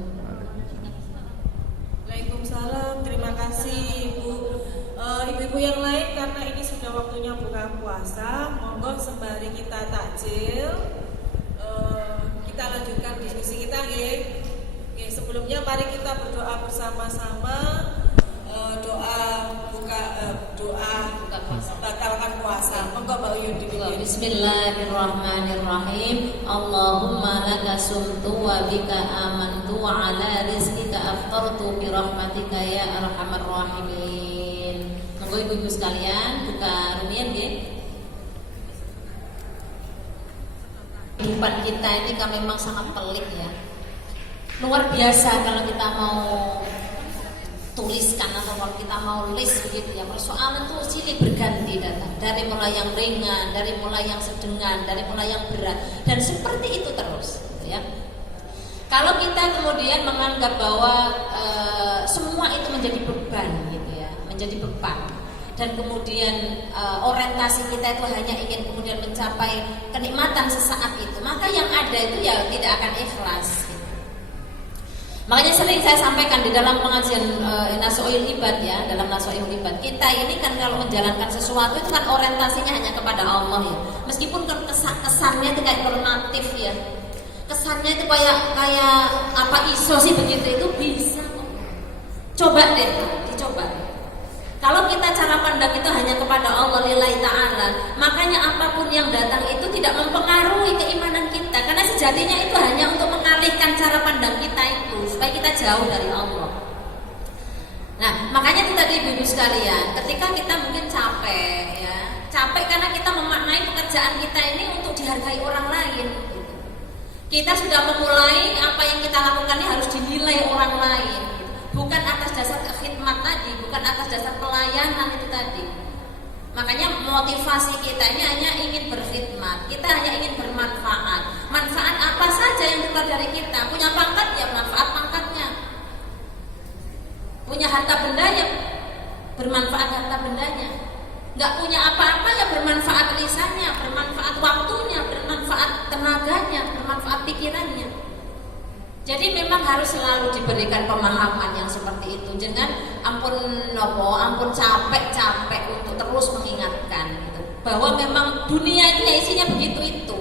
Waalaikumsalam. Terima kasih Ibu. Ibu-ibu yang lain, karena ini sudah waktunya buka puasa, monggo sembari kita takjil, kita lanjutkan diskusi kita ya. Oke, sebelumnya mari kita berdoa bersama-sama. Doa batalkan puasa. Monggo Mbak Uyun dipimpin. Bismillahirrahmanirrahim. Allahumma laka sumtu wa bika amantu wa ala rizqika aftartu bi rahmatika ya arhamar rahimin. Monggo ibu-ibu sekalian buka rumian nggih. Kehidupan kita ini kan memang sangat pelik ya. Luar biasa kalau kita mau tuliskan atau kalau kita mau list begitu ya, persoalan itu silih berganti datang, dari mulai yang ringan, dari mulai yang sedang, dari mulai yang berat, dan seperti itu terus gitu ya. Kalau kita kemudian menganggap bahwa semua itu menjadi beban gitu ya, menjadi beban, dan kemudian orientasi kita itu hanya ingin kemudian mencapai kenikmatan sesaat itu, maka yang ada itu ya tidak akan ikhlas gitu. Makanya sering saya sampaikan di dalam pengajian Nasuhul Ibad ya, dalam Nasuhul Ibad, kita ini kan kalau menjalankan sesuatu itu kan orientasinya hanya kepada Allah ya. Meskipun kesannya itu kayak normatif ya, kesannya itu kayak apa iso sih begitu, itu bisa kok. Coba deh, dicoba. Kalau kita cara pandang itu hanya kepada Allah lillahi ta'ala, makanya apapun yang datang itu tidak mempengaruhi keimanan kita, karena sejatinya itu hanya untuk mengalihkan cara pandang kita itu supaya kita jauh dari Allah. Nah, makanya itu tadi ibu-ibu sekalian, ketika kita mungkin capek ya, capek karena kita memaknai pekerjaan kita ini untuk dihargai orang lain. Kita sudah memulai apa yang kita lakukan ini harus dinilai orang lain, bukan atas dasar khidmat tadi, bukan atas dasar pelayanan itu tadi. Makanya motivasi kita ini hanya ingin berkhidmat, kita hanya ingin bermanfaat. Manfaat apa saja yang keluar dari kita, punya pangkat ya manfaat pangkatnya, punya harta bendanya, bermanfaat harta bendanya, nggak punya apa-apa ya bermanfaat lisannya, bermanfaat waktunya, bermanfaat tenaganya, bermanfaat pikirannya. Jadi memang harus selalu diberikan pemahaman yang seperti itu. Jangan ampun capek untuk terus mengingatkan gitu. Bahwa memang dunia itu ya isinya begitu itu.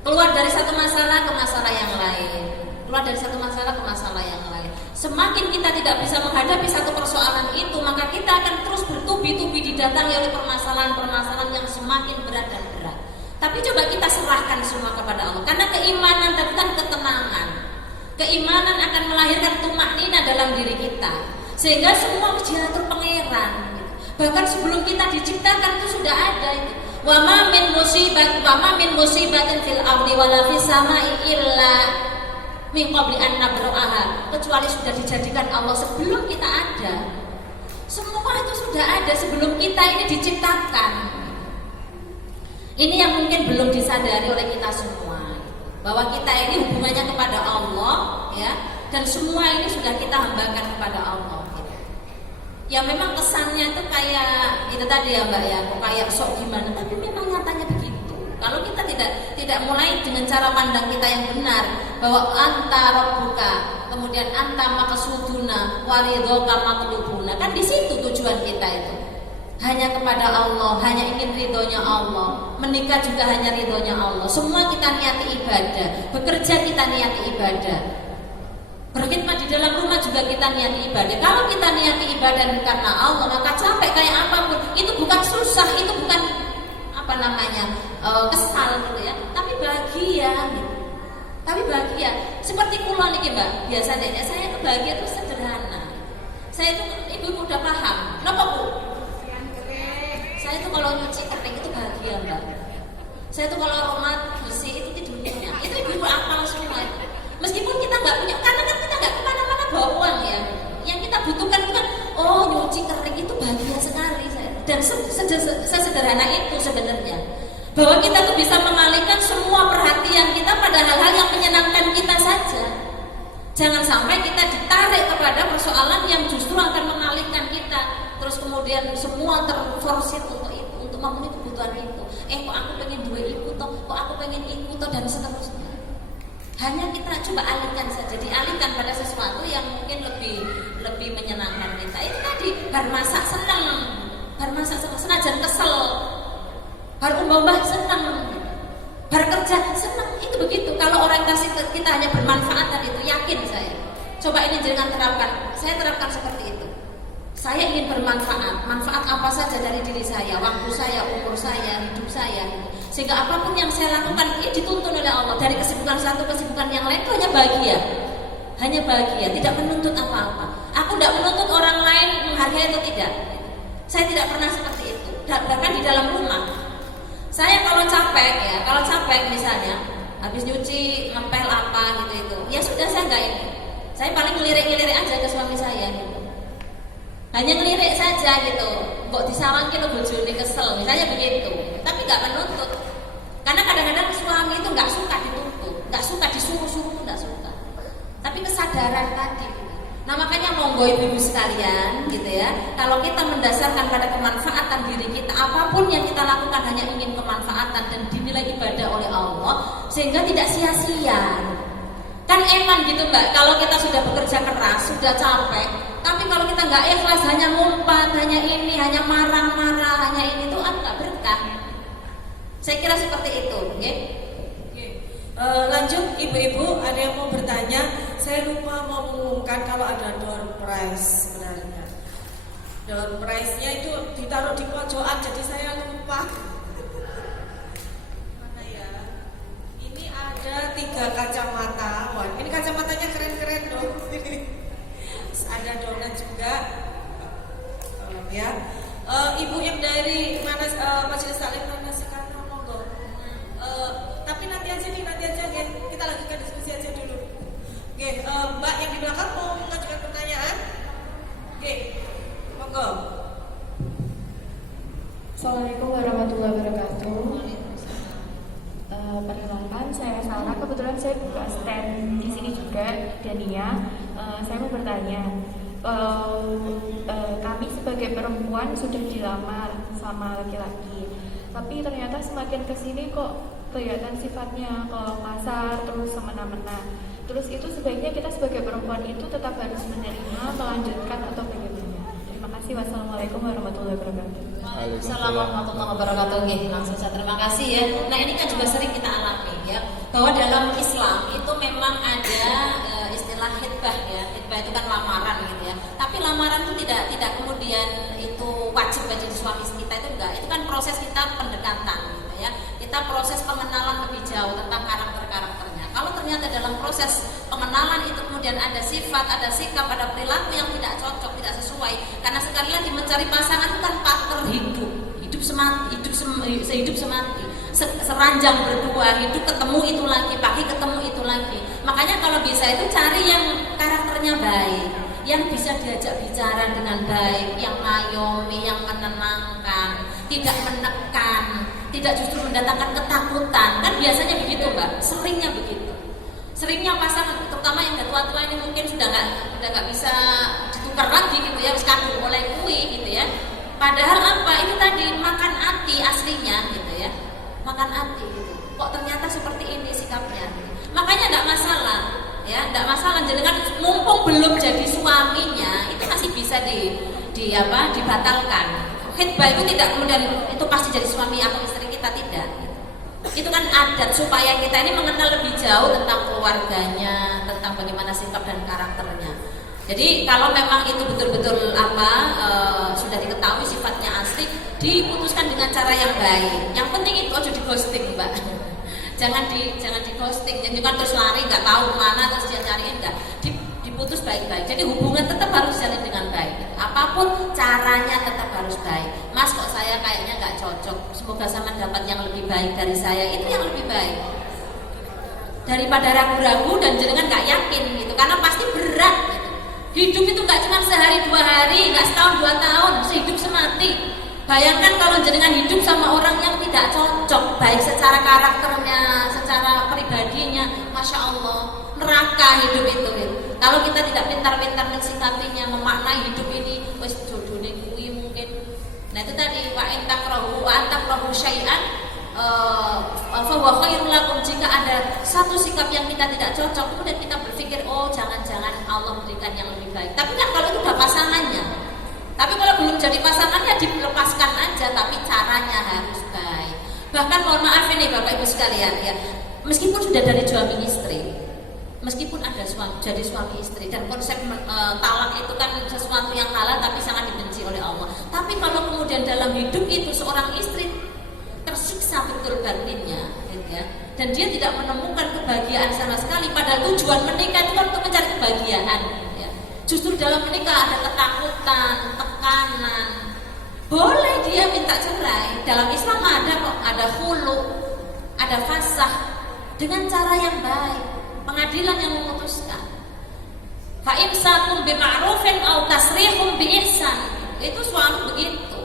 Keluar dari satu masalah ke masalah yang lain. Keluar dari satu masalah ke masalah yang lain. Semakin kita tidak bisa menghadapi satu persoalan itu, maka kita akan terus bertubi-tubi didatangi oleh permasalahan-permasalahan yang semakin berat dan berat. Tapi coba kita serahkan semua kepada Allah. Karena keimanan dan ketenangan. Keimanan akan melahirkan tumaknina dalam diri kita, sehingga semua diatur pangeran. Bahkan sebelum kita diciptakan itu sudah ada itu. Wa ma min musibatin fil ardi wala fis samai illa min qabli an nabra'aha. Kecuali sudah dijadikan Allah sebelum kita ada. Semua itu sudah ada sebelum kita ini diciptakan. Ini yang mungkin belum disadari oleh kita semua, bahwa kita ini hubungannya kepada Allah, ya, dan semua ini sudah kita hambakan kepada Allah. Gitu. Ya memang kesannya itu kayak itu tadi ya Mbak ya, kok kayak sok gimana, tapi memang nyatanya begitu. Kalau kita tidak mulai dengan cara pandang kita yang benar, bahwa anta rabbuka, kemudian anta maqsuduna waridhoka matlubuna, kan di situ tujuan kita itu. Hanya kepada Allah, hanya ingin ridhonya Allah. Menikah juga hanya ridhonya Allah. Semua kita niati ibadah. Bekerja kita niati ibadah. Berkhidmat di dalam rumah juga kita niati ibadah. Kalau kita niati ibadah karena Allah, maka capek kayak apapun itu bukan susah, itu bukan kesal gitu ya, tapi bahagia gitu. Tapi bahagia. Seperti kula niki Mbak, biasanya saya itu bahagia itu sederhana. Saya itu ibu udah paham. Kenapa Bu? Saya itu kalau nyuci kering itu bahagia Mbak. Saya itu kalau aromat bersih itu tidurnya. Itu ibu apal semua itu. Meskipun kita nggak punya, karena kan kita nggak kemana-mana bawa uang ya. Yang kita butuhkan itu kan, nyuci kering itu bahagia sekali saya. Dan sesederhana itu sebenarnya. Bahwa kita tuh bisa mengalihkan semua perhatian kita pada hal-hal yang menyenangkan kita saja. Jangan sampai kita ditarik kepada persoalan yang justru akan mengalihkan kita. Terus kemudian semua terforsir untuk memenuhi kebutuhan itu. Kok aku pengen dua iku toh, kok aku pengen iku toh, dan seterusnya. Hanya kita coba alihkan saja, dialihkan pada sesuatu yang mungkin lebih menyenangkan kita. Itu tadi, bar masak senang, senajan kesel, bar umbah senang, bar kerja senang. Itu begitu. Kalau orientasi kita hanya bermanfaat tadi itu, yakin saya. Coba ini jangan terapkan. Saya terapkan seperti itu. Saya ingin bermanfaat, manfaat apa saja dari diri saya, waktu saya, umur saya, hidup saya, sehingga apapun yang saya lakukan ini dituntun oleh Allah. Dari kesibukan satu kesibukan yang lain itu hanya bahagia, tidak menuntut apa-apa. Aku tidak menuntut orang lain menghargai atau tidak. Saya tidak pernah seperti itu. Bahkan di dalam rumah, saya kalau capek misalnya, habis nyuci, ngepel apa gitu ya sudah saya nggak ini. Saya paling ngelirik-ngelirik aja ke suami saya gitu. Hanya ngelirik saja gitu, kok disawang gitu bojone kesel, misalnya begitu. Tapi nggak menuntut, karena kadang-kadang suami itu nggak suka dituntut, nggak suka disuruh-suruh, nggak suka. Tapi kesadaran tadi. Nah makanya monggo ibu-ibu sekalian, gitu ya. Kalau kita mendasarkan pada kemanfaatan diri kita, apapun yang kita lakukan hanya ingin kemanfaatan dan dinilai ibadah oleh Allah, sehingga tidak sia-sia. Kan eman gitu Mbak, kalau kita sudah bekerja keras, sudah capek. Tapi kalau kita nggak ikhlas, hanya ngumpat, hanya ini, hanya marah-marah, hanya ini, itu nggak berkah. Saya kira seperti itu, ya. Lanjut ibu-ibu, ada yang mau bertanya. Saya lupa mau mengumumkan kalau ada door prize sebenarnya. Door prize-nya itu ditaruh di pojokan, jadi saya lupa. Mana ya? Ini ada 3 kacamata. Wah, ini kacamatanya keren-keren dong. Ada donat juga, ya. Ibu yang dari mana Majelis Taklim mana sekarang monggo. Tapi nanti aja ya. Kita lanjutkan diskusi aja dulu. Oke, Mbak yang di belakang mau mengajukan pertanyaan? Oke, monggo. Assalamualaikum warahmatullahi wabarakatuh. Perkenalkan, saya Sarah. Kebetulan saya buka stand di sini juga, Dania. Saya mau bertanya, kami sebagai perempuan sudah dilamar sama laki-laki, tapi ternyata semakin kesini kok kelihatan sifatnya kalau kasar terus semena-mena. Terus itu sebaiknya kita sebagai perempuan itu tetap harus menerima, melanjutkan atau bagaimana? Terima kasih. Wassalamualaikum warahmatullahi wabarakatuh. Waalaikumsalam warahmatullahi wabarakatuh. Oke, langsung saja terima kasih ya. Nah ini kan juga sering kita alami ya, bahwa dalam Islam itu memang ada istilah khitbah ya. Khitbah itu kan lamaran gitu ya. Tapi lamaran itu tidak kemudian itu wajib jadi suami kita, itu enggak. Itu kan proses kita pendekatan gitu ya. Kita proses pengenalan lebih jauh tentang karakternya. Kalau ternyata dalam proses pengenalan itu kemudian ada sifat, ada sikap, ada perilaku yang tidak cocok, tidak sesuai. Karena sekali lagi mencari pasangan itu kan partner hidup semati, sehidup semati, seranjang berdua, hidup ketemu itu lagi, pagi ketemu itu lagi. Makanya kalau bisa itu cari yang karakternya baik, yang bisa diajak bicara dengan baik, yang ngayomi, yang menenangkan, tidak menekan, tidak justru mendatangkan ketakutan. Kan biasanya begitu Mbak, seringnya begitu. Seringnya pasangan, terutama yang udah tua-tua ini mungkin sudah nggak bisa ditukar lagi gitu ya, sekarang mulai kui gitu ya. Padahal apa? Itu tadi makan hati aslinya gitu ya, makan hati gitu. Kok ternyata seperti ini sikapnya? Makanya nggak masalah ya, nggak masalah. Jadi kan mumpung belum jadi suaminya, itu masih bisa dibatalkan. Khitbah itu tidak kemudian itu pasti jadi suami atau istri kita, tidak. Itu kan adat supaya kita ini mengenal lebih jauh tentang keluarganya, tentang bagaimana sikap dan karakternya. Jadi kalau memang itu betul-betul sudah diketahui sifatnya asli, diputuskan dengan cara yang baik. Yang penting itu aja di ghosting Mbak. jangan di ghosting, jangan terus lari nggak tahu kemana terus dia cariin, enggak. Diputus baik-baik. Jadi hubungan tetap harus jalan dengan baik. Apapun caranya tetap harus baik. Mas kok saya kayaknya nggak cocok. Semoga sama dapat yang lebih baik dari saya. Itu yang lebih baik. Daripada ragu-ragu dan jenengan nggak yakin gitu. Karena pasti berat. Gitu. Hidup itu nggak cuma sehari 2 hari, nggak setahun 2 tahun, sehidup semati. Bayangkan kalau jenengan hidup sama orang yang tidak cocok, baik secara karakternya, secara pribadinya, masya Allah, neraka hidup itu. Gitu. Kalau kita tidak pintar-pintar mensikapinya, memaknai hidup ini, wes jodohnya kuwi mungkin. Nah itu tadi wa antakrahu syai'an fa huwa khairul lakum. Jika ada satu sikap yang kita tidak cocok, kemudian kita berpikir, oh jangan-jangan Allah berikan yang lebih baik. Tapi kan kalau itu udah pasangannya. Tapi kalau belum jadi pasangannya dilepaskan aja, tapi caranya harus baik. Bahkan mohon maaf ini Bapak Ibu sekalian ya, meskipun sudah dari suami istri, meskipun ada jadi suami istri, dan konsep talak itu kan sesuatu yang halal tapi sangat dibenci oleh Allah. Tapi kalau kemudian dalam hidup itu seorang istri tersiksa betul batinnya, gitu ya, dan dia tidak menemukan kebahagiaan sama sekali, padahal tujuan menikah itu kan untuk mencari kebahagiaan. Ya. Justru dalam menikah ada ketakutan, tekanan. Boleh dia minta cerai. Dalam Islam ada kok, ada khulu, ada fasakh dengan cara yang baik. Pengadilan yang memutuskan. Fa imsakum bima'rufin aw tasrihum biihsan. Itu suami begitu.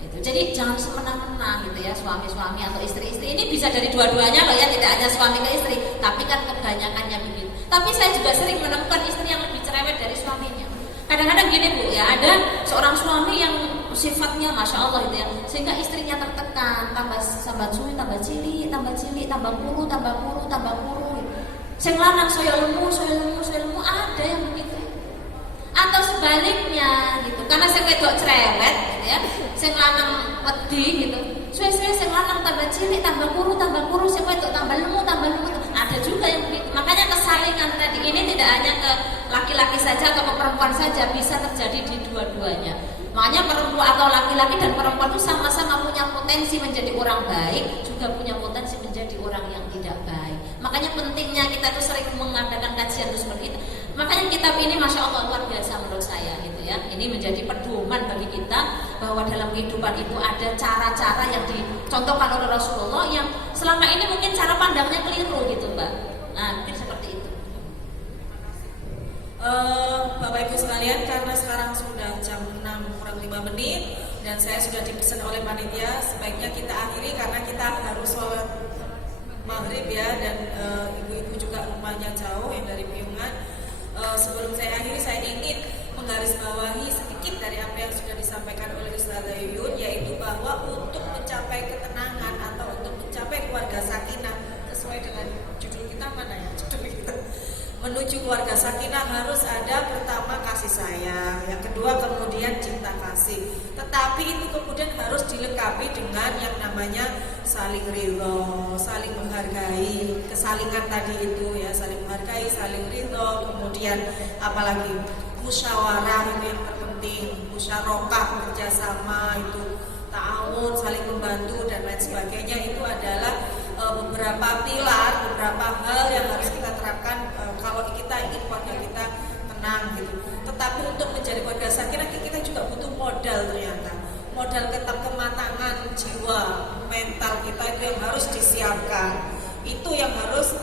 Itu. Jadi jangan semena-mena gitu ya, suami-suami atau istri-istri. Ini bisa dari dua-duanya loh ya, tidak hanya suami ke istri, tapi kan kebanyakannya begitu. Tapi saya juga sering menemukan istri yang lebih cerewet dari suaminya. Kadang-kadang gini Bu ya, ada seorang suami yang sifatnya masya Allah gitu ya, sehingga istrinya tertekan, tambah suwi, tambah cili, tambah kuru. Sing lanang saya lemu, ada yang begitu. Atau sebaliknya gitu, karena sing wedok cerewet gitu ya, sing lanang wedi gitu. Suwe-suwe sing lanang tambah cilik, tambah kuru, sing wedok tambah lemu. Ada juga yang begitu. Makanya kesalingan tadi ini tidak hanya ke laki-laki saja atau ke perempuan saja, bisa terjadi di dua-duanya. Makanya perempuan atau laki-laki dan perempuan itu sama-sama punya potensi menjadi orang baik, juga punya potensi menjadi orang yang tidak baik. Makanya pentingnya kita tuh sering mengadakan kajian seperti itu. Makanya kitab ini masya Allah luar biasa menurut saya gitu ya. Ini menjadi pedoman bagi kita bahwa dalam kehidupan itu ada cara-cara yang dicontohkan oleh Rasulullah yang selama ini mungkin cara pandangnya keliru gitu Mbak. Nah mungkin seperti itu. Bapak Ibu sekalian, karena sekarang sudah jam 6 kurang 5 menit dan saya sudah dipesan oleh panitia, sebaiknya kita akhiri karena kita harus sholat maghrib ya, dan ibu-ibu juga rumahnya jauh yang dari Piungan. Sebelum saya akhiri, saya ingin menggarisbawahi sedikit dari apa yang sudah disampaikan oleh Ustazah Yuyun, yaitu bahwa untuk mencapai ketenangan atau untuk mencapai keluarga sakinah, sesuai dengan judul kita mana ya? Judul kita menuju keluarga sakinah harus ada pertama kasih sayang, yang kedua kemudian cinta kasih. Tetapi itu kemudian harus dilengkapi dengan yang namanya saling ridho, saling menghargai, kesalingan tadi itu ya, saling menghargai, saling ridho, kemudian apalagi musyawarah itu yang terpenting, musyarakah, kerjasama itu, ta'awun, saling membantu dan lain sebagainya. Itu adalah beberapa pilar, beberapa hal yang harus kita terapkan kalau kita ingin keluarga kita tenang gitu. Tetapi untuk menjadi keluarga sakinah kita juga butuh modal ternyata. Modal kematangan jiwa, mental kita itu yang harus disiapkan. Itu yang harus